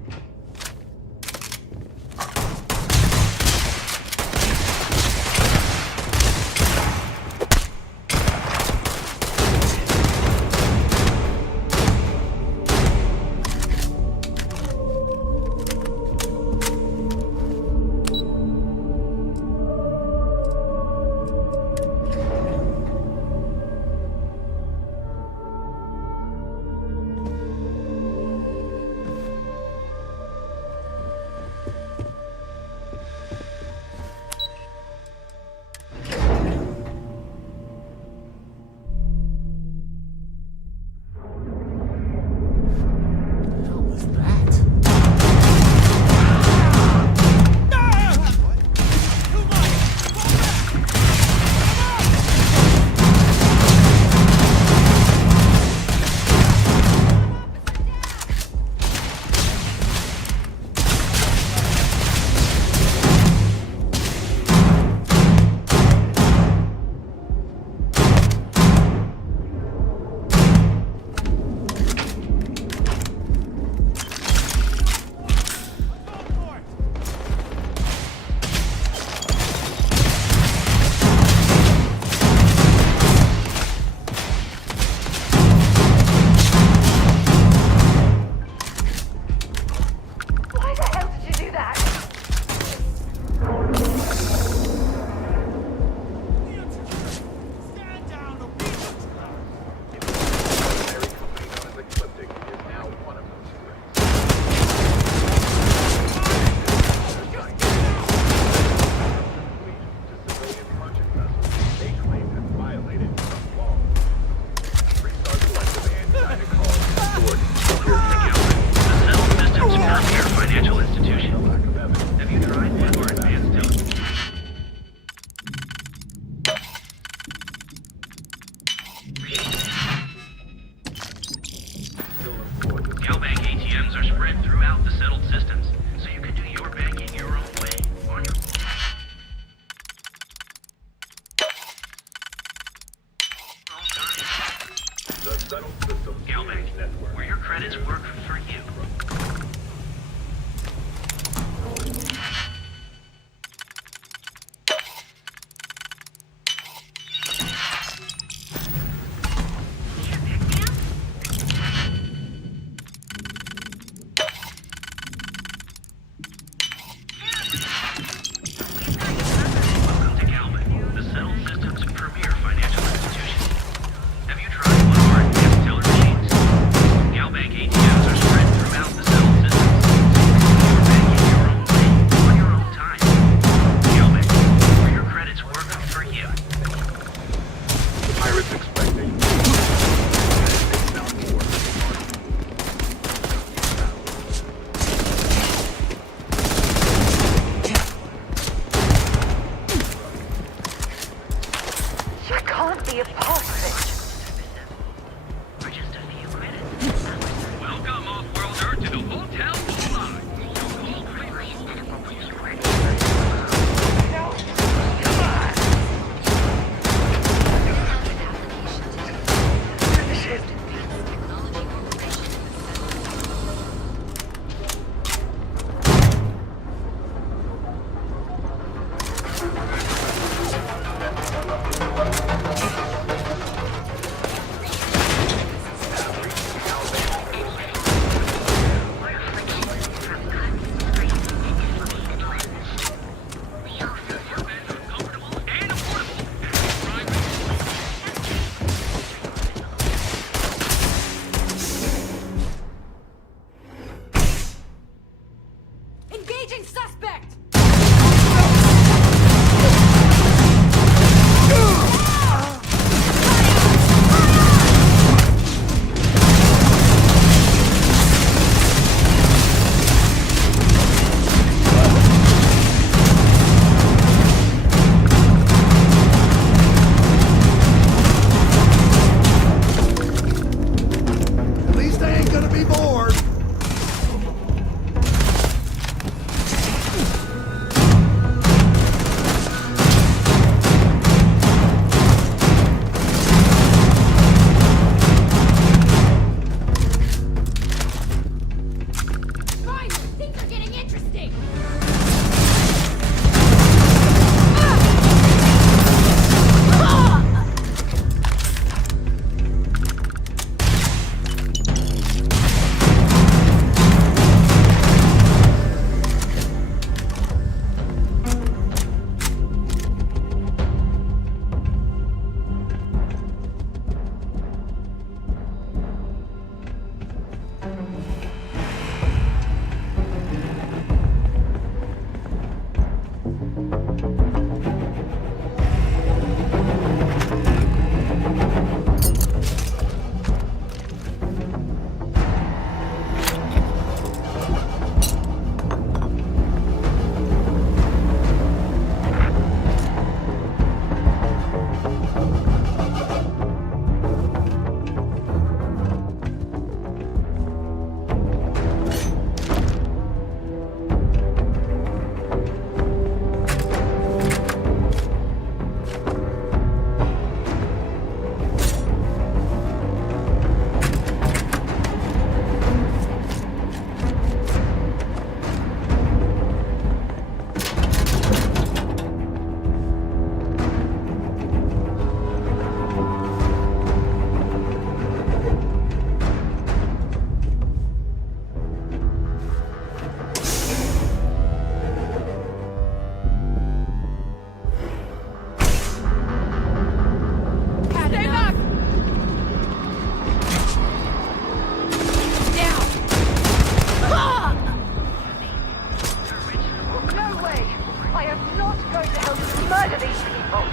these people.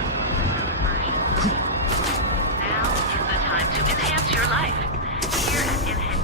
Now is the time to enhance your life. Here at Enhance.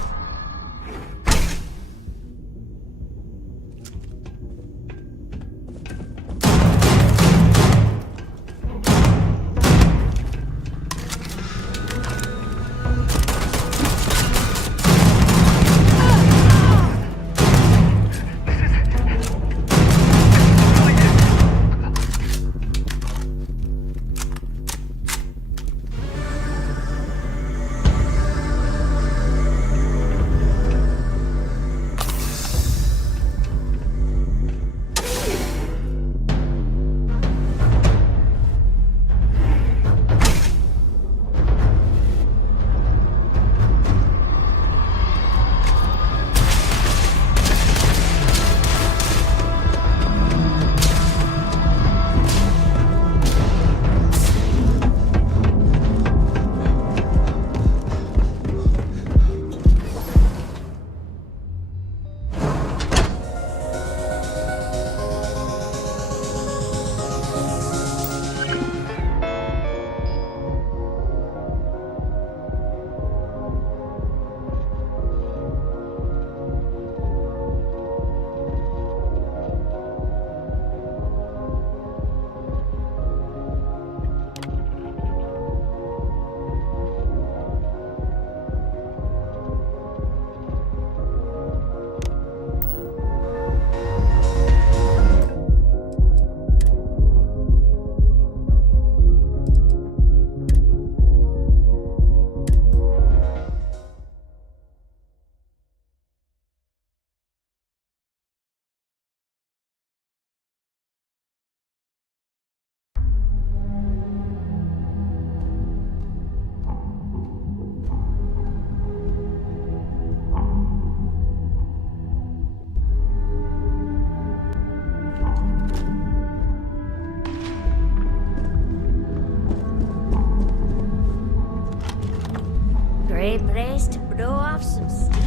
Great place to blow off some steam.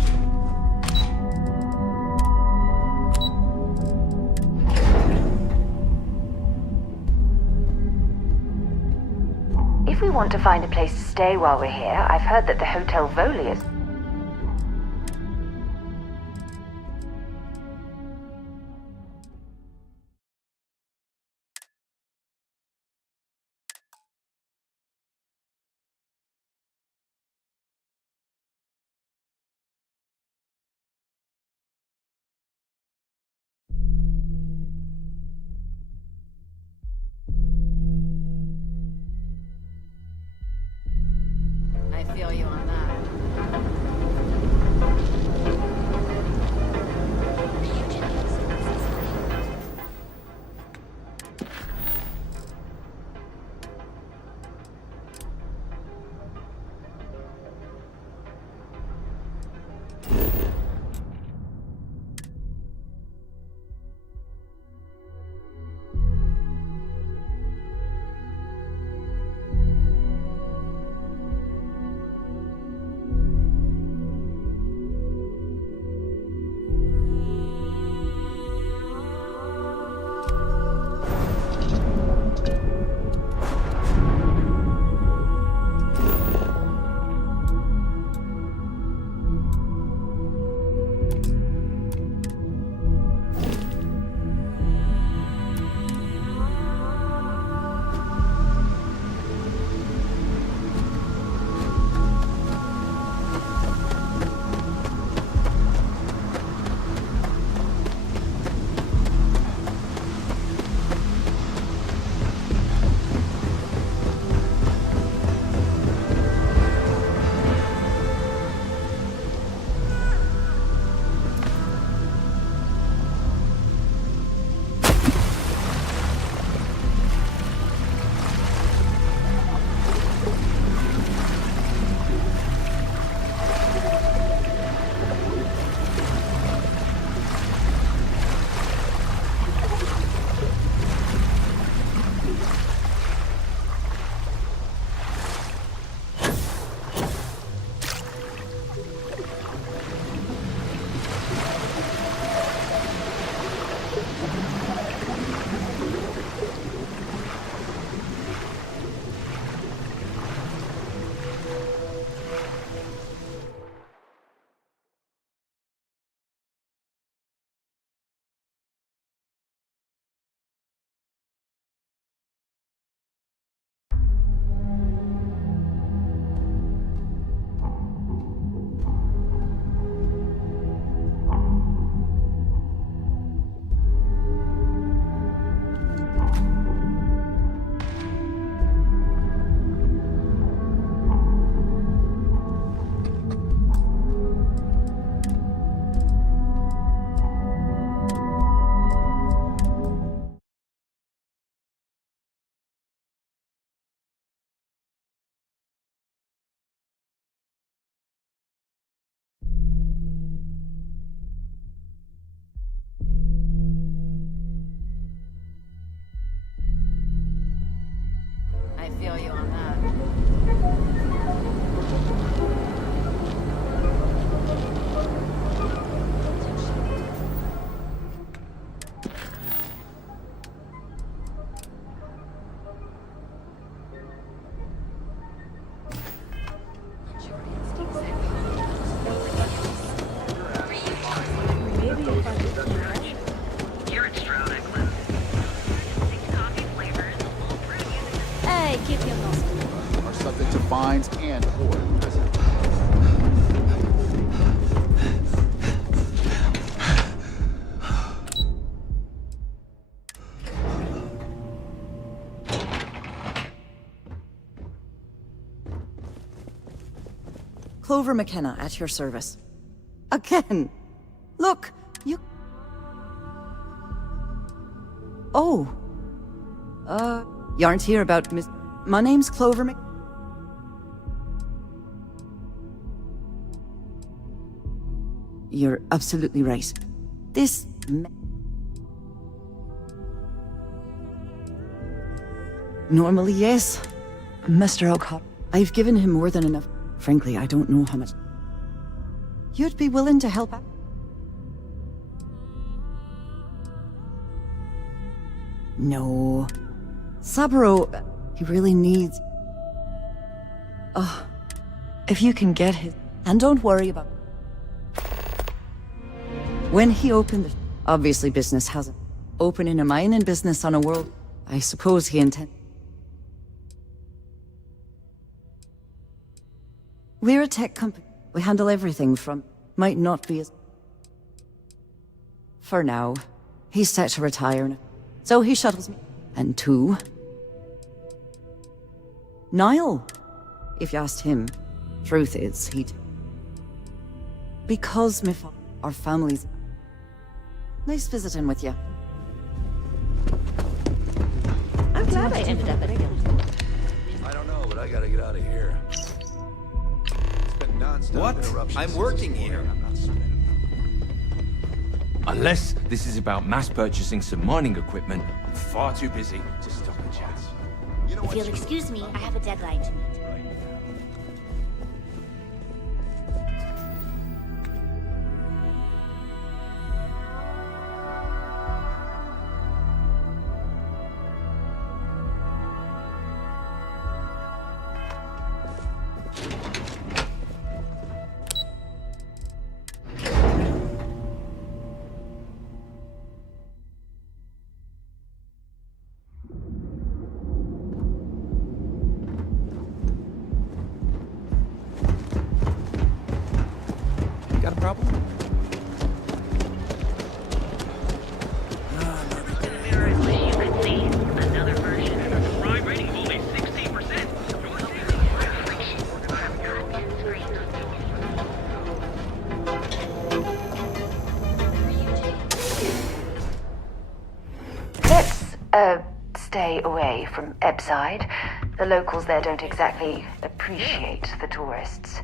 If we want to find a place to stay while we're here, I've heard that the Hotel Voli is... I feel you on that. feel you on that. You're extravagant. Coffee flavors, full brew units. Hey, keep your nose clean. Are subject to fines and or prison. Clover McKenna at your service. Again! Look, you... Oh. You aren't here about Miss... My name's Clover Mc... You're absolutely right. This... Normally, yes. Mr. O'Connor. I've given him more than enough. Frankly, I don't know how much... You'd be willing to help out? No. Saburo, he really needs... Oh, if you can get his... And don't worry about... When he opened it, obviously business hasn't. Opening a mining business on a world, I suppose he intended... We're a tech company. We handle everything from... Might not be as... For now, he's set to retire now. So he shuttles me. And two... Niall. If you asked him, truth is, he'd... Because our families... Nice visiting with you. I'm glad I ended up at a guild. I don't know, but I gotta get out of here. What? I'm working here. Unless this is about mass purchasing some mining equipment, I'm far too busy to stop and chat. If you'll excuse me, I have a deadline to meet. Got a problem? Another version. Crime rating of only 16%. Let's, stay away from Ebside. The locals there don't exactly appreciate the tourists.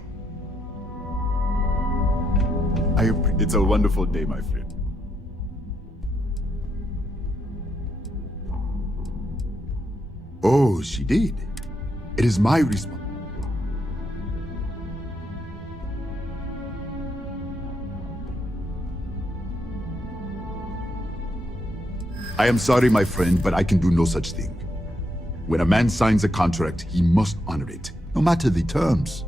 It's a wonderful day, my friend. Oh, she did. It is my response. I am sorry, my friend, but I can do no such thing. When a man signs a contract, he must honor it, no matter the terms.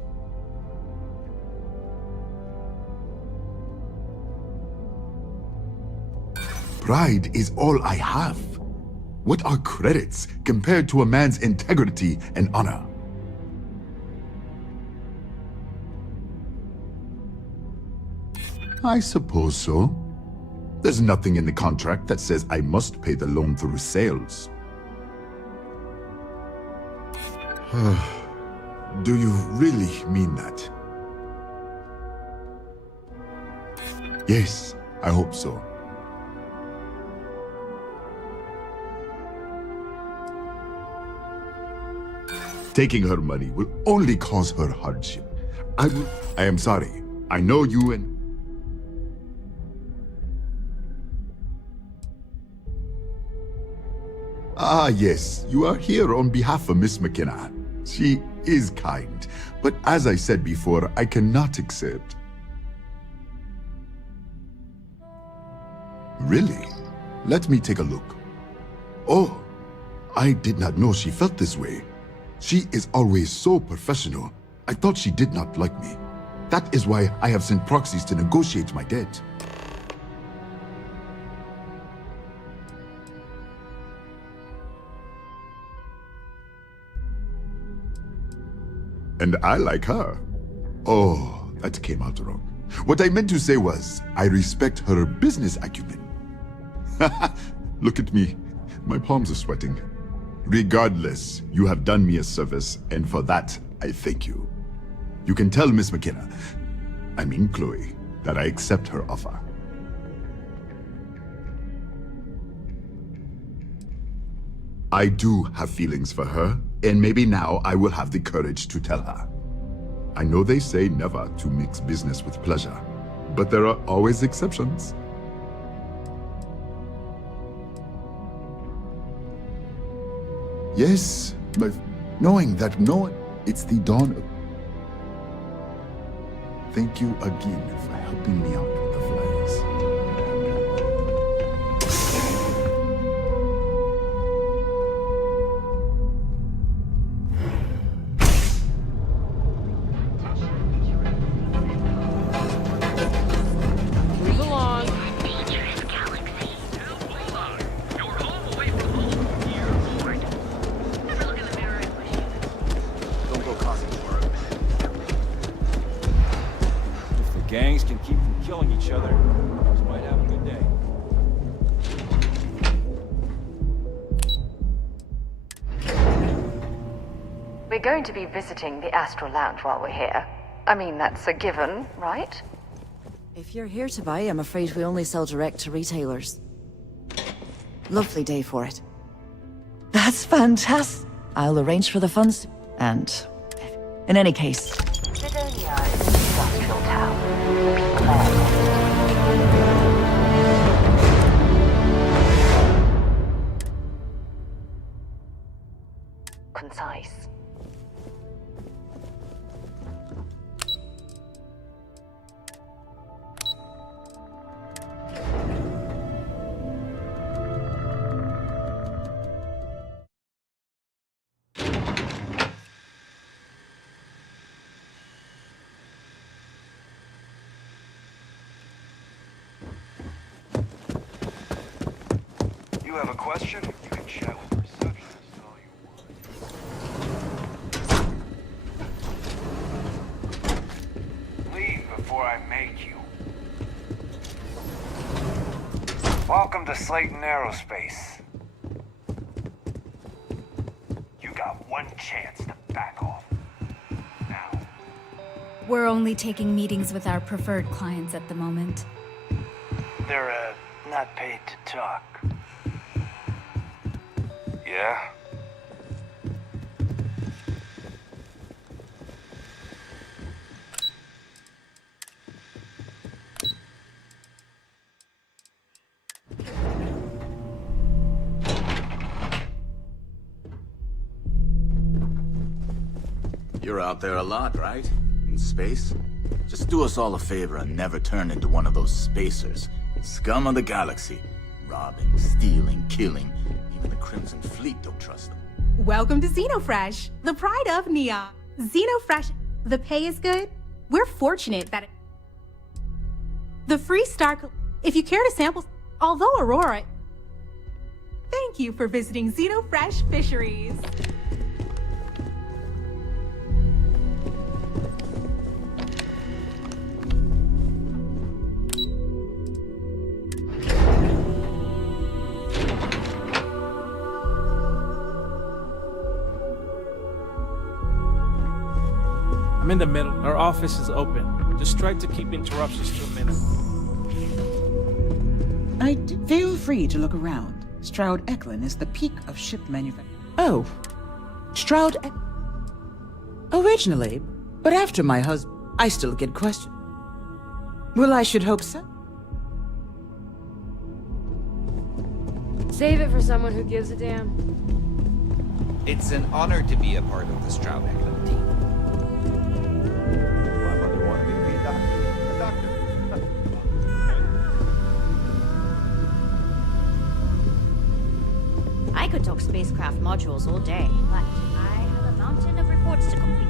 Pride is all I have. What are credits compared to a man's integrity and honor? I suppose so. There's nothing in the contract that says I must pay the loan through sales. Do you really mean that? Yes, I hope so. Taking her money will only cause her hardship. I am sorry. I know you and... Ah, yes, you are here on behalf of Miss McKenna. She is kind, but as I said before, I cannot accept. Really? Let me take a look. Oh, I did not know she felt this way. She is always so professional. I thought she did not like me. That is why I have sent proxies to negotiate my debt. And I like her. Oh, that came out wrong. What I meant to say was, I respect her business acumen. Look at me. My palms are sweating. Regardless, you have done me a service, and for that, I thank you. You can tell Miss McKenna, I mean Chloe, that I accept her offer. I do have feelings for her, and maybe now I will have the courage to tell her. I know they say never to mix business with pleasure, but there are always exceptions. Yes, but knowing that it's the dawn of... Thank you again for helping me out with the flies. Move along. Don't go causing work. If the gangs can keep from killing each other, we might have a good day. We're going to be visiting the Astral Lounge while we're here. I mean, that's a given, right? If you're here to buy, I'm afraid we only sell direct to retailers. Lovely day for it. That's fantastic. I'll arrange for the funds. And in any case... Sidonia is an industrial town. People there. Concise. You have a question? You can chat with the receptionist all you want. Leave before I make you. Welcome to Slayton Aerospace. You got one chance to back off. Now. We're only taking meetings with our preferred clients at the moment. They're, not paid to talk. Yeah? You're out there a lot, right? In space? Just do us all a favor and never turn into one of those spacers. Scum of the galaxy. Robbing, stealing, killing. Even the Crimson Fleet don't trust them. Welcome to XenoFresh, the pride of Neon. XenoFresh, the pay is good. We're fortunate that the free star... If you care to sample... Although Aurora... Thank you for visiting XenoFresh Fisheries. I'm in the middle. Our office is open. Just try to keep interruptions to a minimum. Feel free to look around. Stroud Eklund is the peak of ship manufacturing. Oh, Stroud Originally, but after my husband, I still get questioned. Well, I should hope so. Save it for someone who gives a damn. It's an honor to be a part of the Stroud-Eklund team. My mother wanted me to be a doctor. I could talk spacecraft modules all day, but I have a mountain of reports to complete.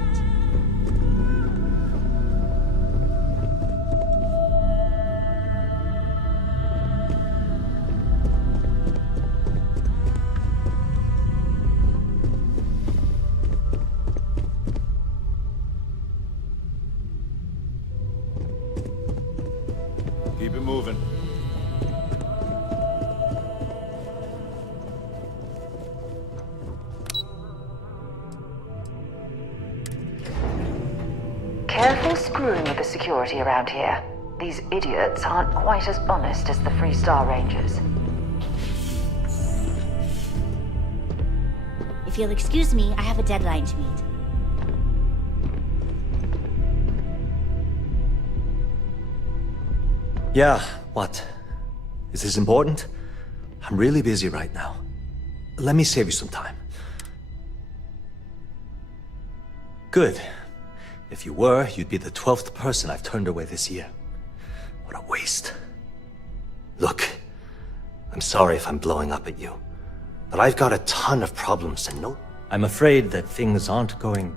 Keep it moving. Careful screwing with the security around here. These idiots aren't quite as honest as the Freestar Rangers. If you'll excuse me, I have a deadline to meet. Yeah, what? Is this important? I'm really busy right now. Let me save you some time. Good. If you were, you'd be the 12th person I've turned away this year. What a waste. Look, I'm sorry if I'm blowing up at you, but I've got a ton of problems and no... I'm afraid that things aren't going...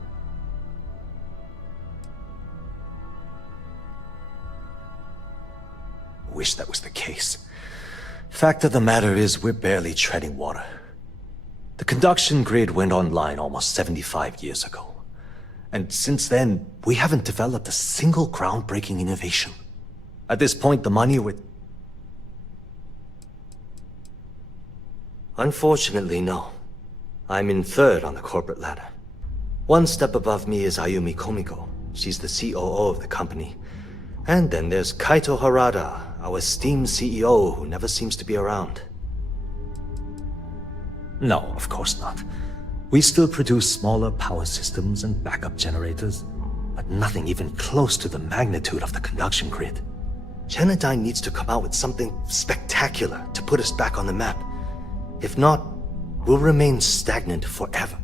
I wish that was the case. Fact of the matter is, we're barely treading water. The conduction grid went online almost 75 years ago. And since then, we haven't developed a single groundbreaking innovation. At this point, the money would... Unfortunately, no. I'm in third on the corporate ladder. One step above me is Ayumi Komiko. She's the COO of the company. And then there's Kaito Harada, our esteemed CEO who never seems to be around. No, of course not. We still produce smaller power systems and backup generators, but nothing even close to the magnitude of the conduction grid. Genodyne needs to come out with something spectacular to put us back on the map. If not, we'll remain stagnant forever.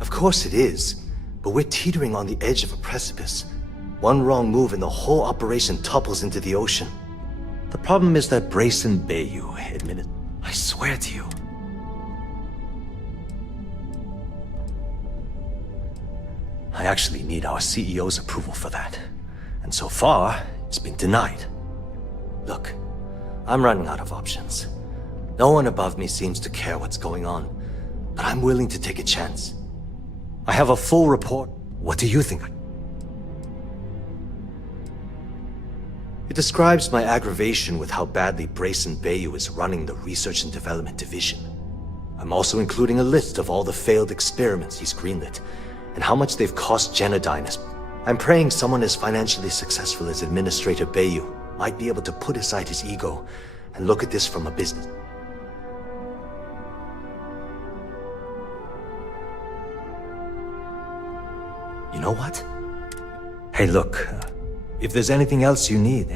Of course it is, but we're teetering on the edge of a precipice. One wrong move and the whole operation topples into the ocean. The problem is that Brayson Bayou admitted, I swear to you. I actually need our CEO's approval for that. And so far, it's been denied. Look, I'm running out of options. No one above me seems to care what's going on, but I'm willing to take a chance. I have a full report. What do you think? It describes my aggravation with how badly Brayson Bayou is running the research and development division. I'm also including a list of all the failed experiments he's greenlit, and how much they've cost Genodyne. I'm praying someone as financially successful as Administrator Bayou might be able to put aside his ego and look at this from a business. You know what? Hey, look, if there's anything else you need,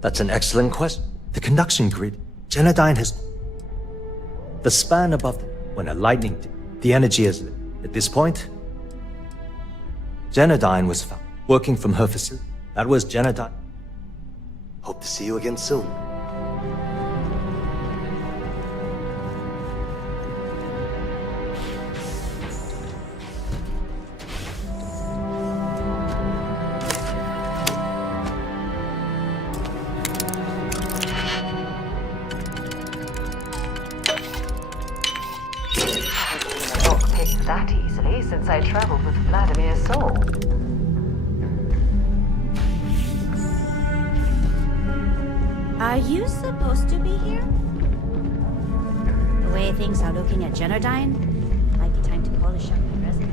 That's an excellent question. The conduction grid, Genodyne has... The span above when a lightning... The energy is... At this point... Genodyne was found. Working from her facility. That was Genodyne. Hope to see you again soon. That easily since I traveled with Vladimir's soul. Are you supposed to be here? The way things are looking at Genodyne, might be time to polish up my resume.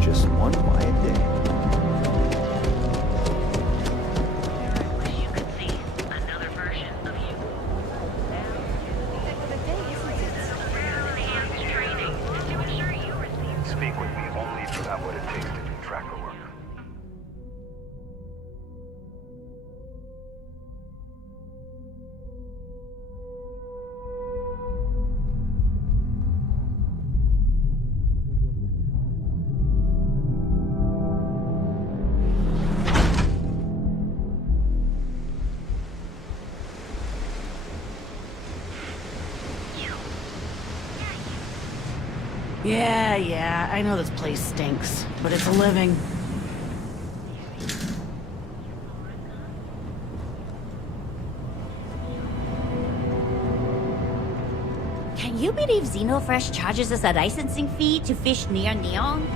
Just one quiet day. Yeah, I know this place stinks, but it's a living. Can you believe Xenofresh charges us a licensing fee to fish near Neon?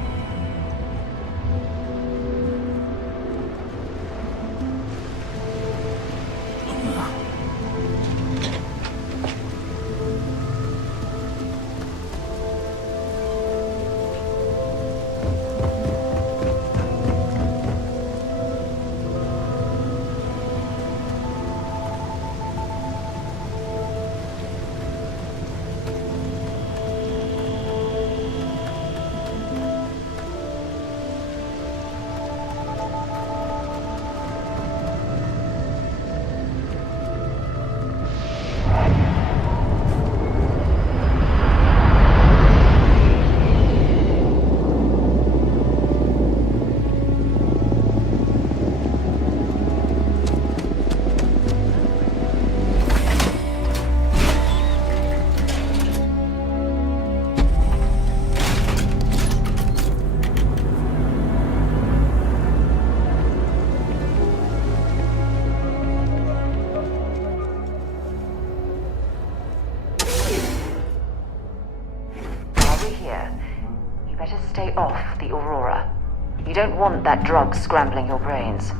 Stay off the Aurora. You don't want that drug scrambling your brains.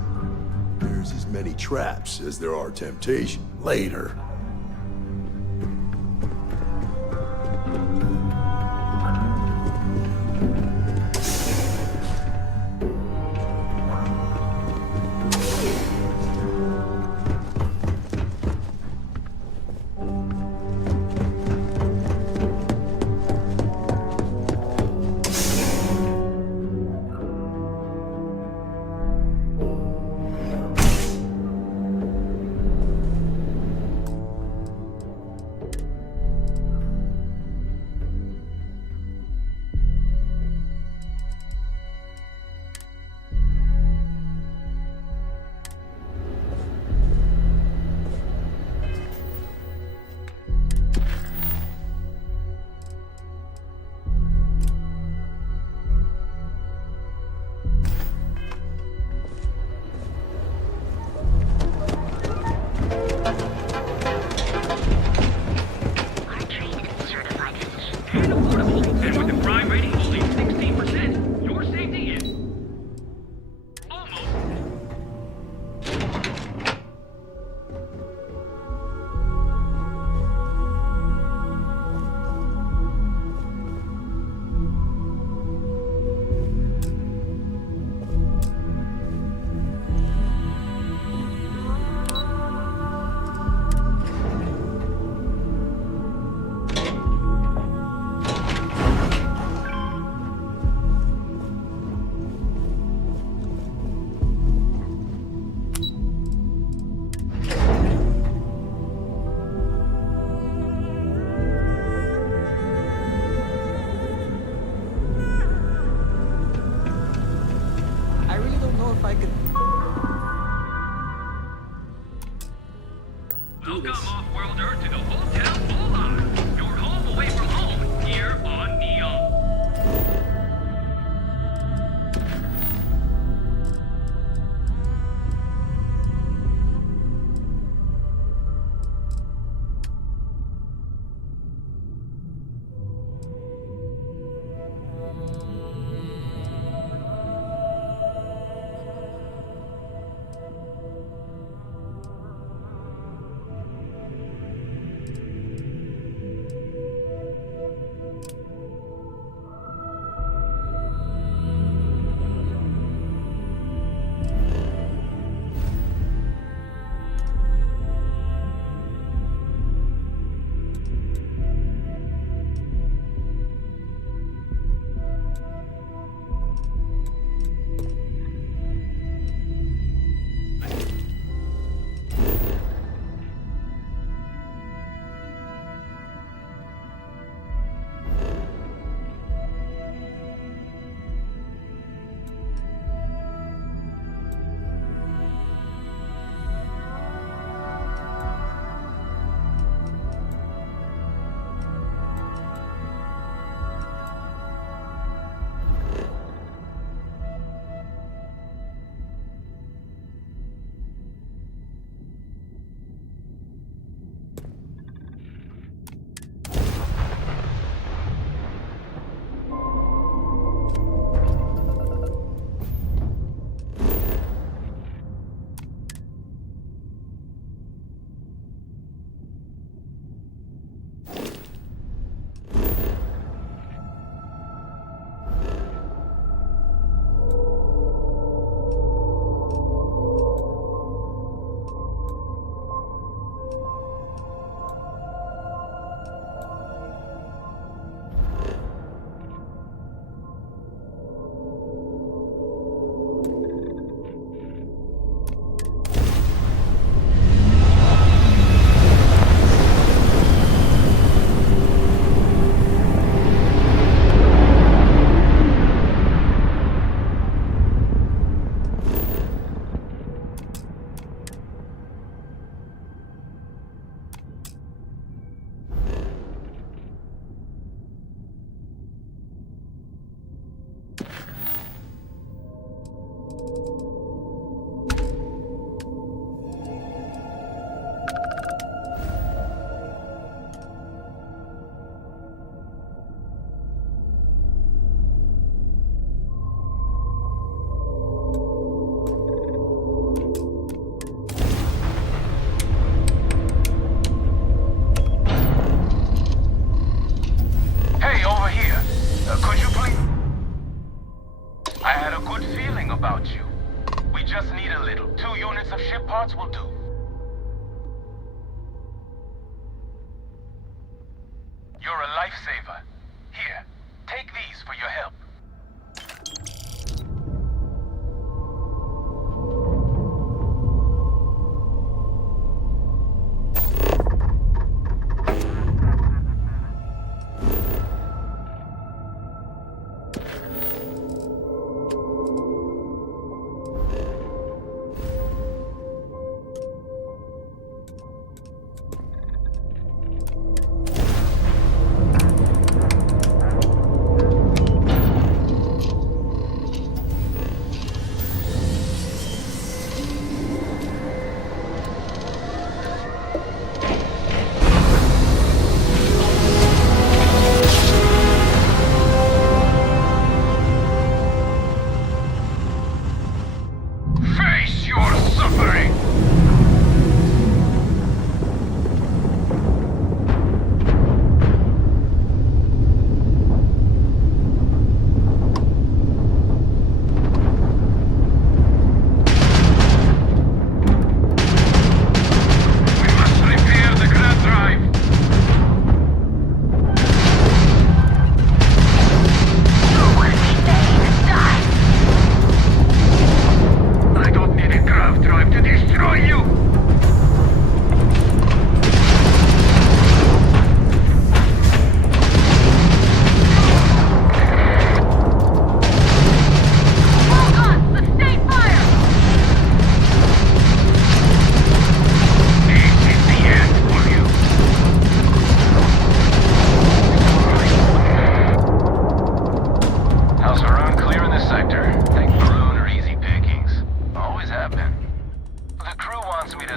There's as many traps as there are temptation. Later.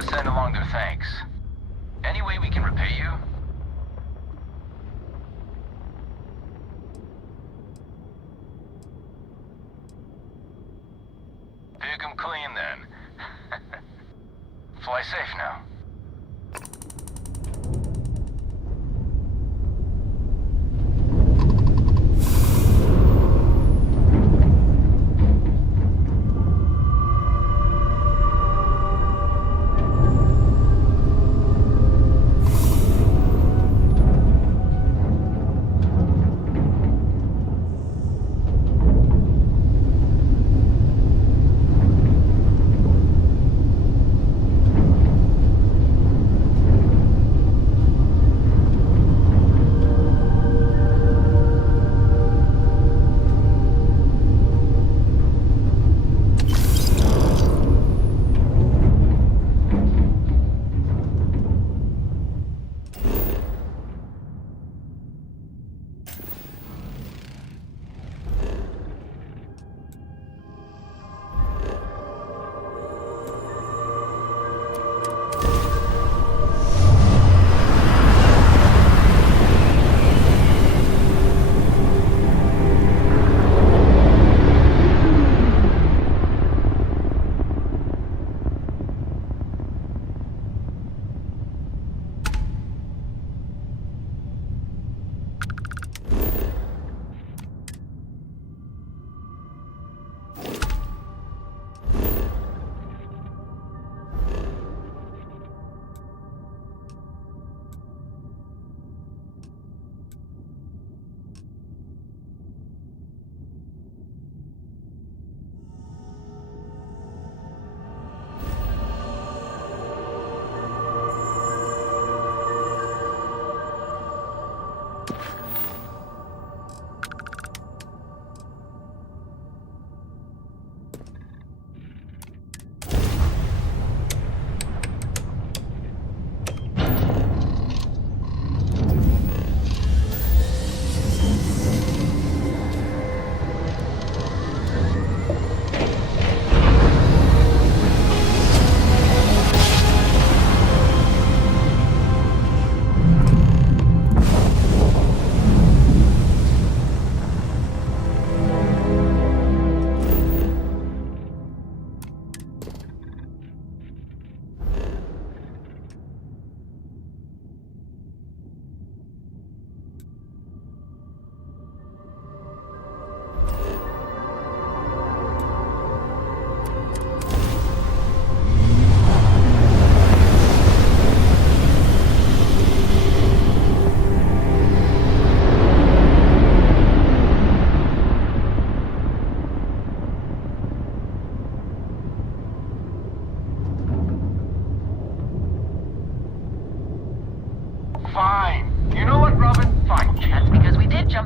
to send along their thanks. Any way we can repay you? Pick 'em clean, then. Fly safe now.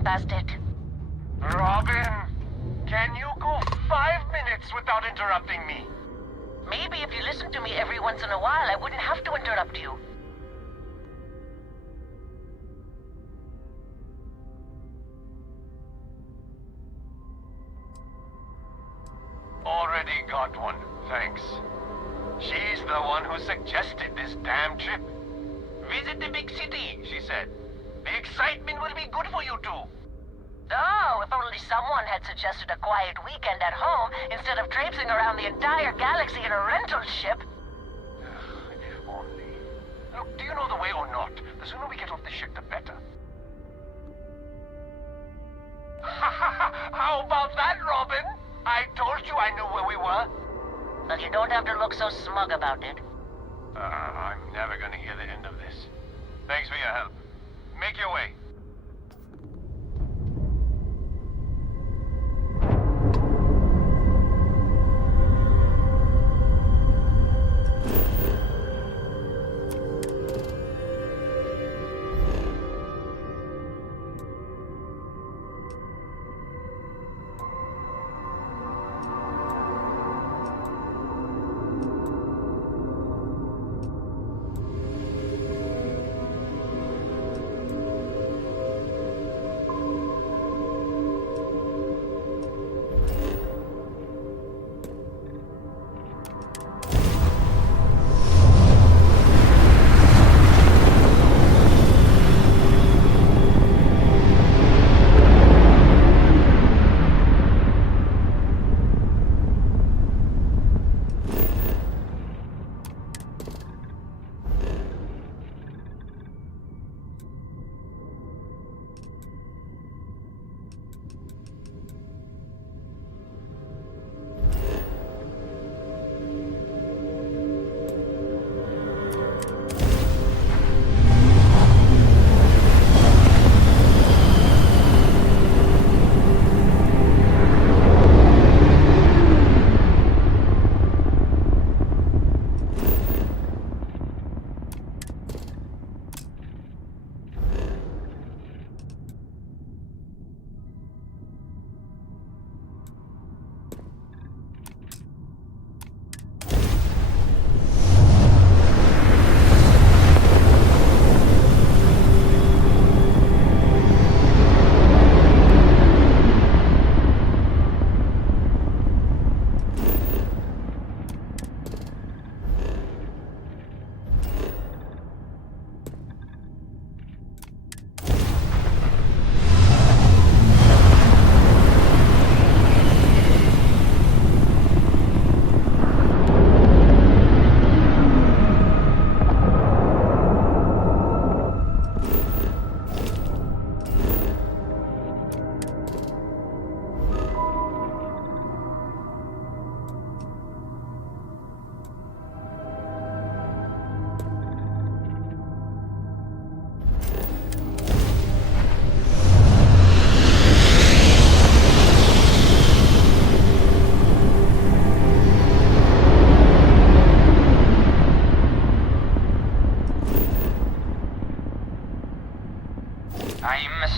past it. Robin, can you go 5 minutes without interrupting me? Maybe if you listened to me every once in a while, I wouldn't have to interrupt you. Already got one, thanks. She's the one who suggested this damn trip. Visit the big city, she said. The excitement will be good for you two. Oh, if only someone had suggested a quiet weekend at home instead of traipsing around the entire galaxy in a rental ship. If only. Look, do you know the way or not? The sooner we get off the ship, the better. How about that, Robin? I told you I knew where we were. Well, you don't have to look so smug about it. I'm never gonna hear the end of this. Thanks for your help. Make your way.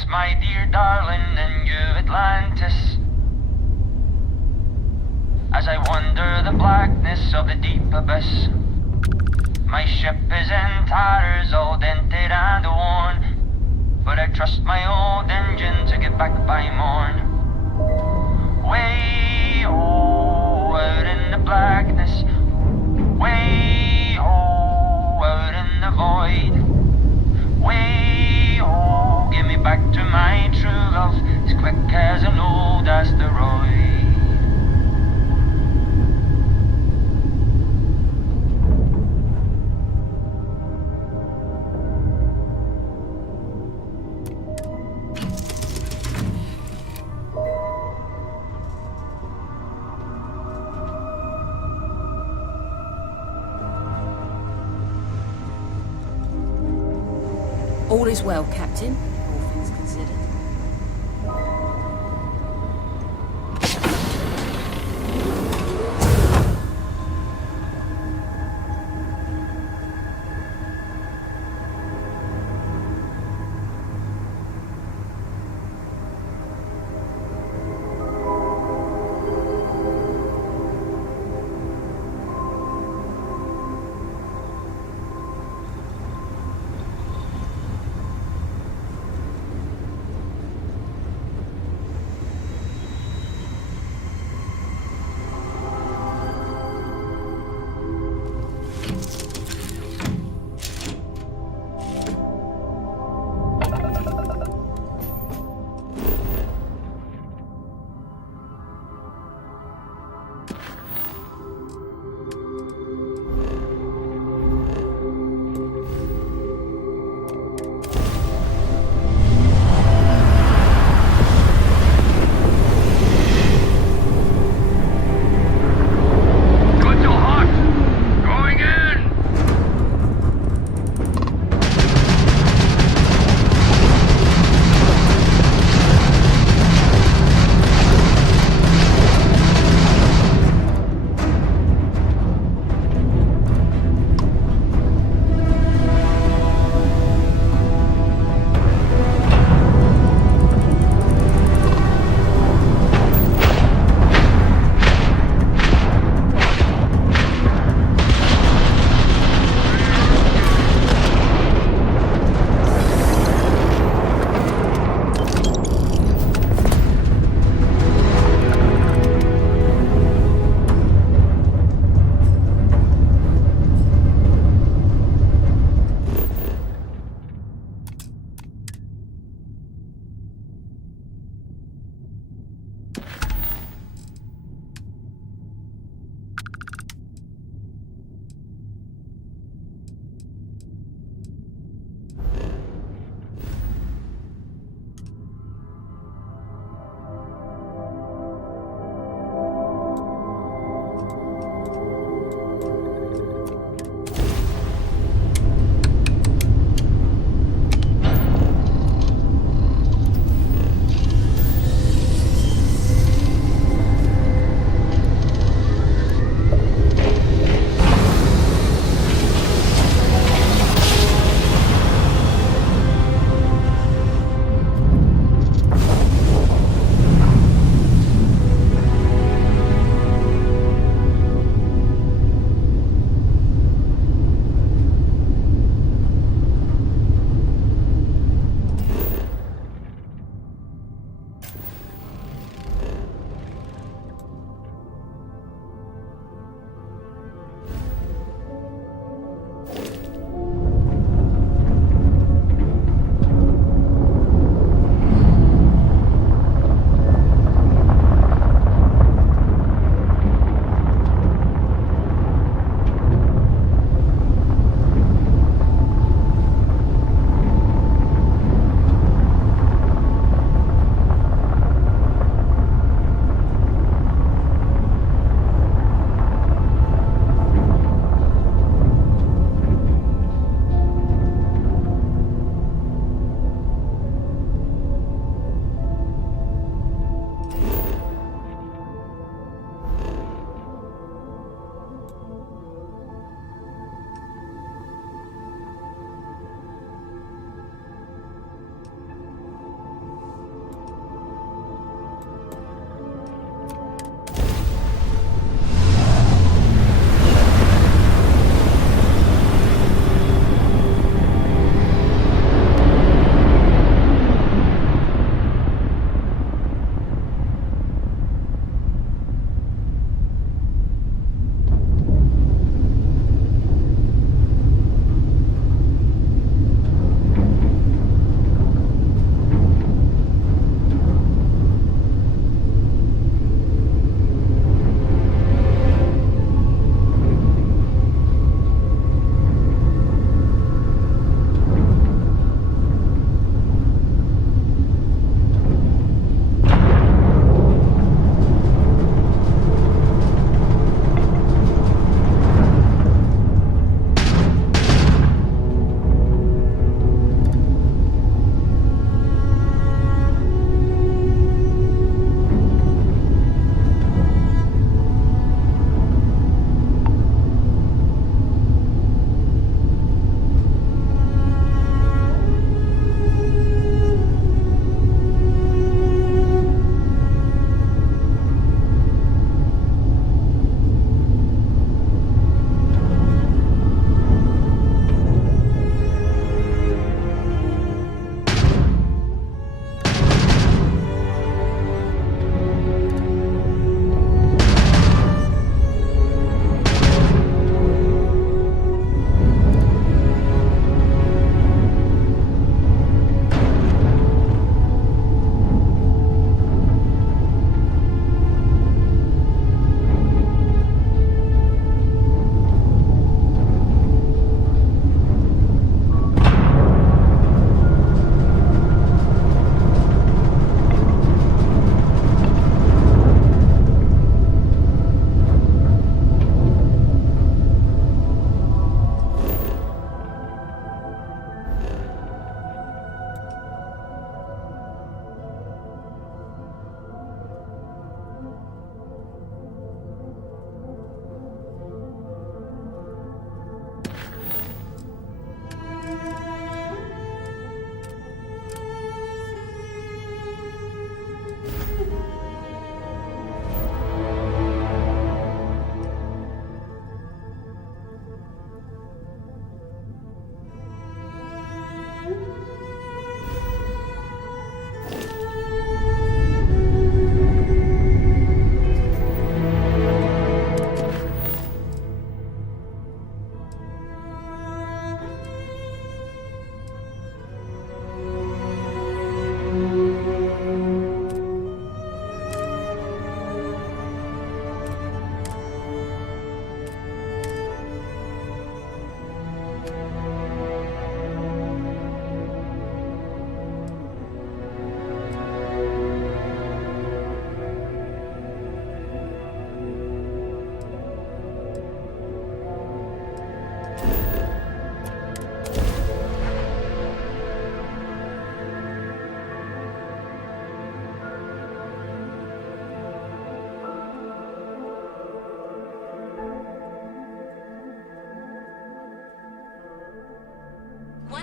my dear darling, in New Atlantis. As I wander the blackness of the deep abyss, my ship is in tatters, all dented and worn, but I trust my old engine to get back by morn. Way out in the blackness, way out in the void, way give me back to my true love, as quick as an old asteroid. All is well, Captain, all things considered.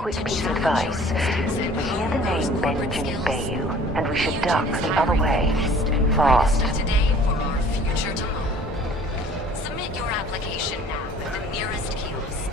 quick piece of advice. We hear the name Benjamin Bayou, and we should duck the other way. Fast. Today for our future tomorrow. Submit your application now at the nearest kiosk.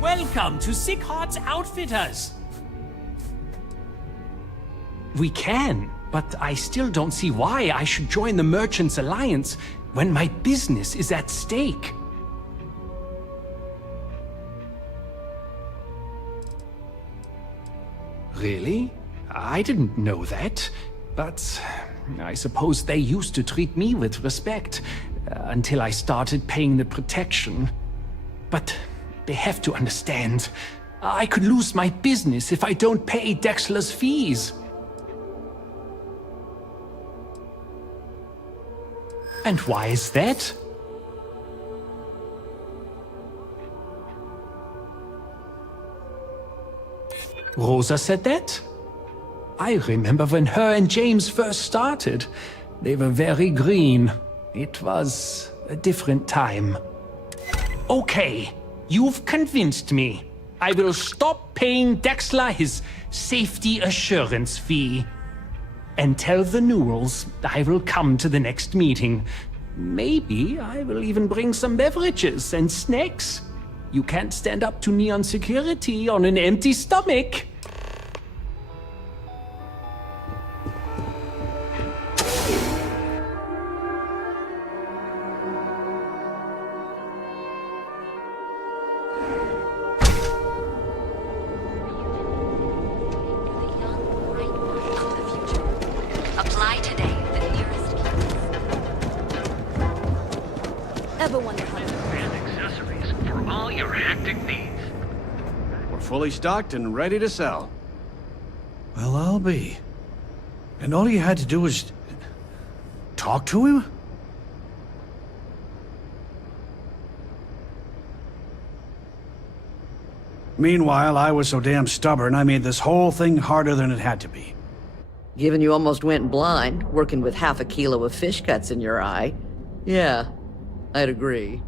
Welcome to Sick Heart's Outfitters. We can, but I still don't see why I should join the Merchants Alliance when my business is at stake. Really? I didn't know that, but I suppose they used to treat me with respect until I started paying the protection. But they have to understand, I could lose my business if I don't pay Dexler's fees. And why is that? Rosa said that? I remember when her and James first started. They were very green. It was a different time. Okay, you've convinced me. I will stop paying Dexler his safety assurance fee. And tell the Newells I will come to the next meeting. Maybe I will even bring some beverages and snacks. You can't stand up to Neon security on an empty stomach. Fully stocked and ready to sell. Well, I'll be. And all you had to do was talk to him? Meanwhile, I was so damn stubborn, I made this whole thing harder than it had to be. Given you almost went blind, working with half a kilo of fish cuts in your eye. Yeah, I'd agree.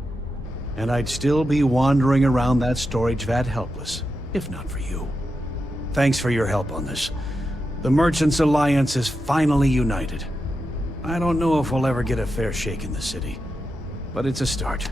And I'd still be wandering around that storage vat helpless. If not for you. Thanks for your help on this. The Merchants Alliance is finally united. I don't know if we'll ever get a fair shake in the city, but it's a start.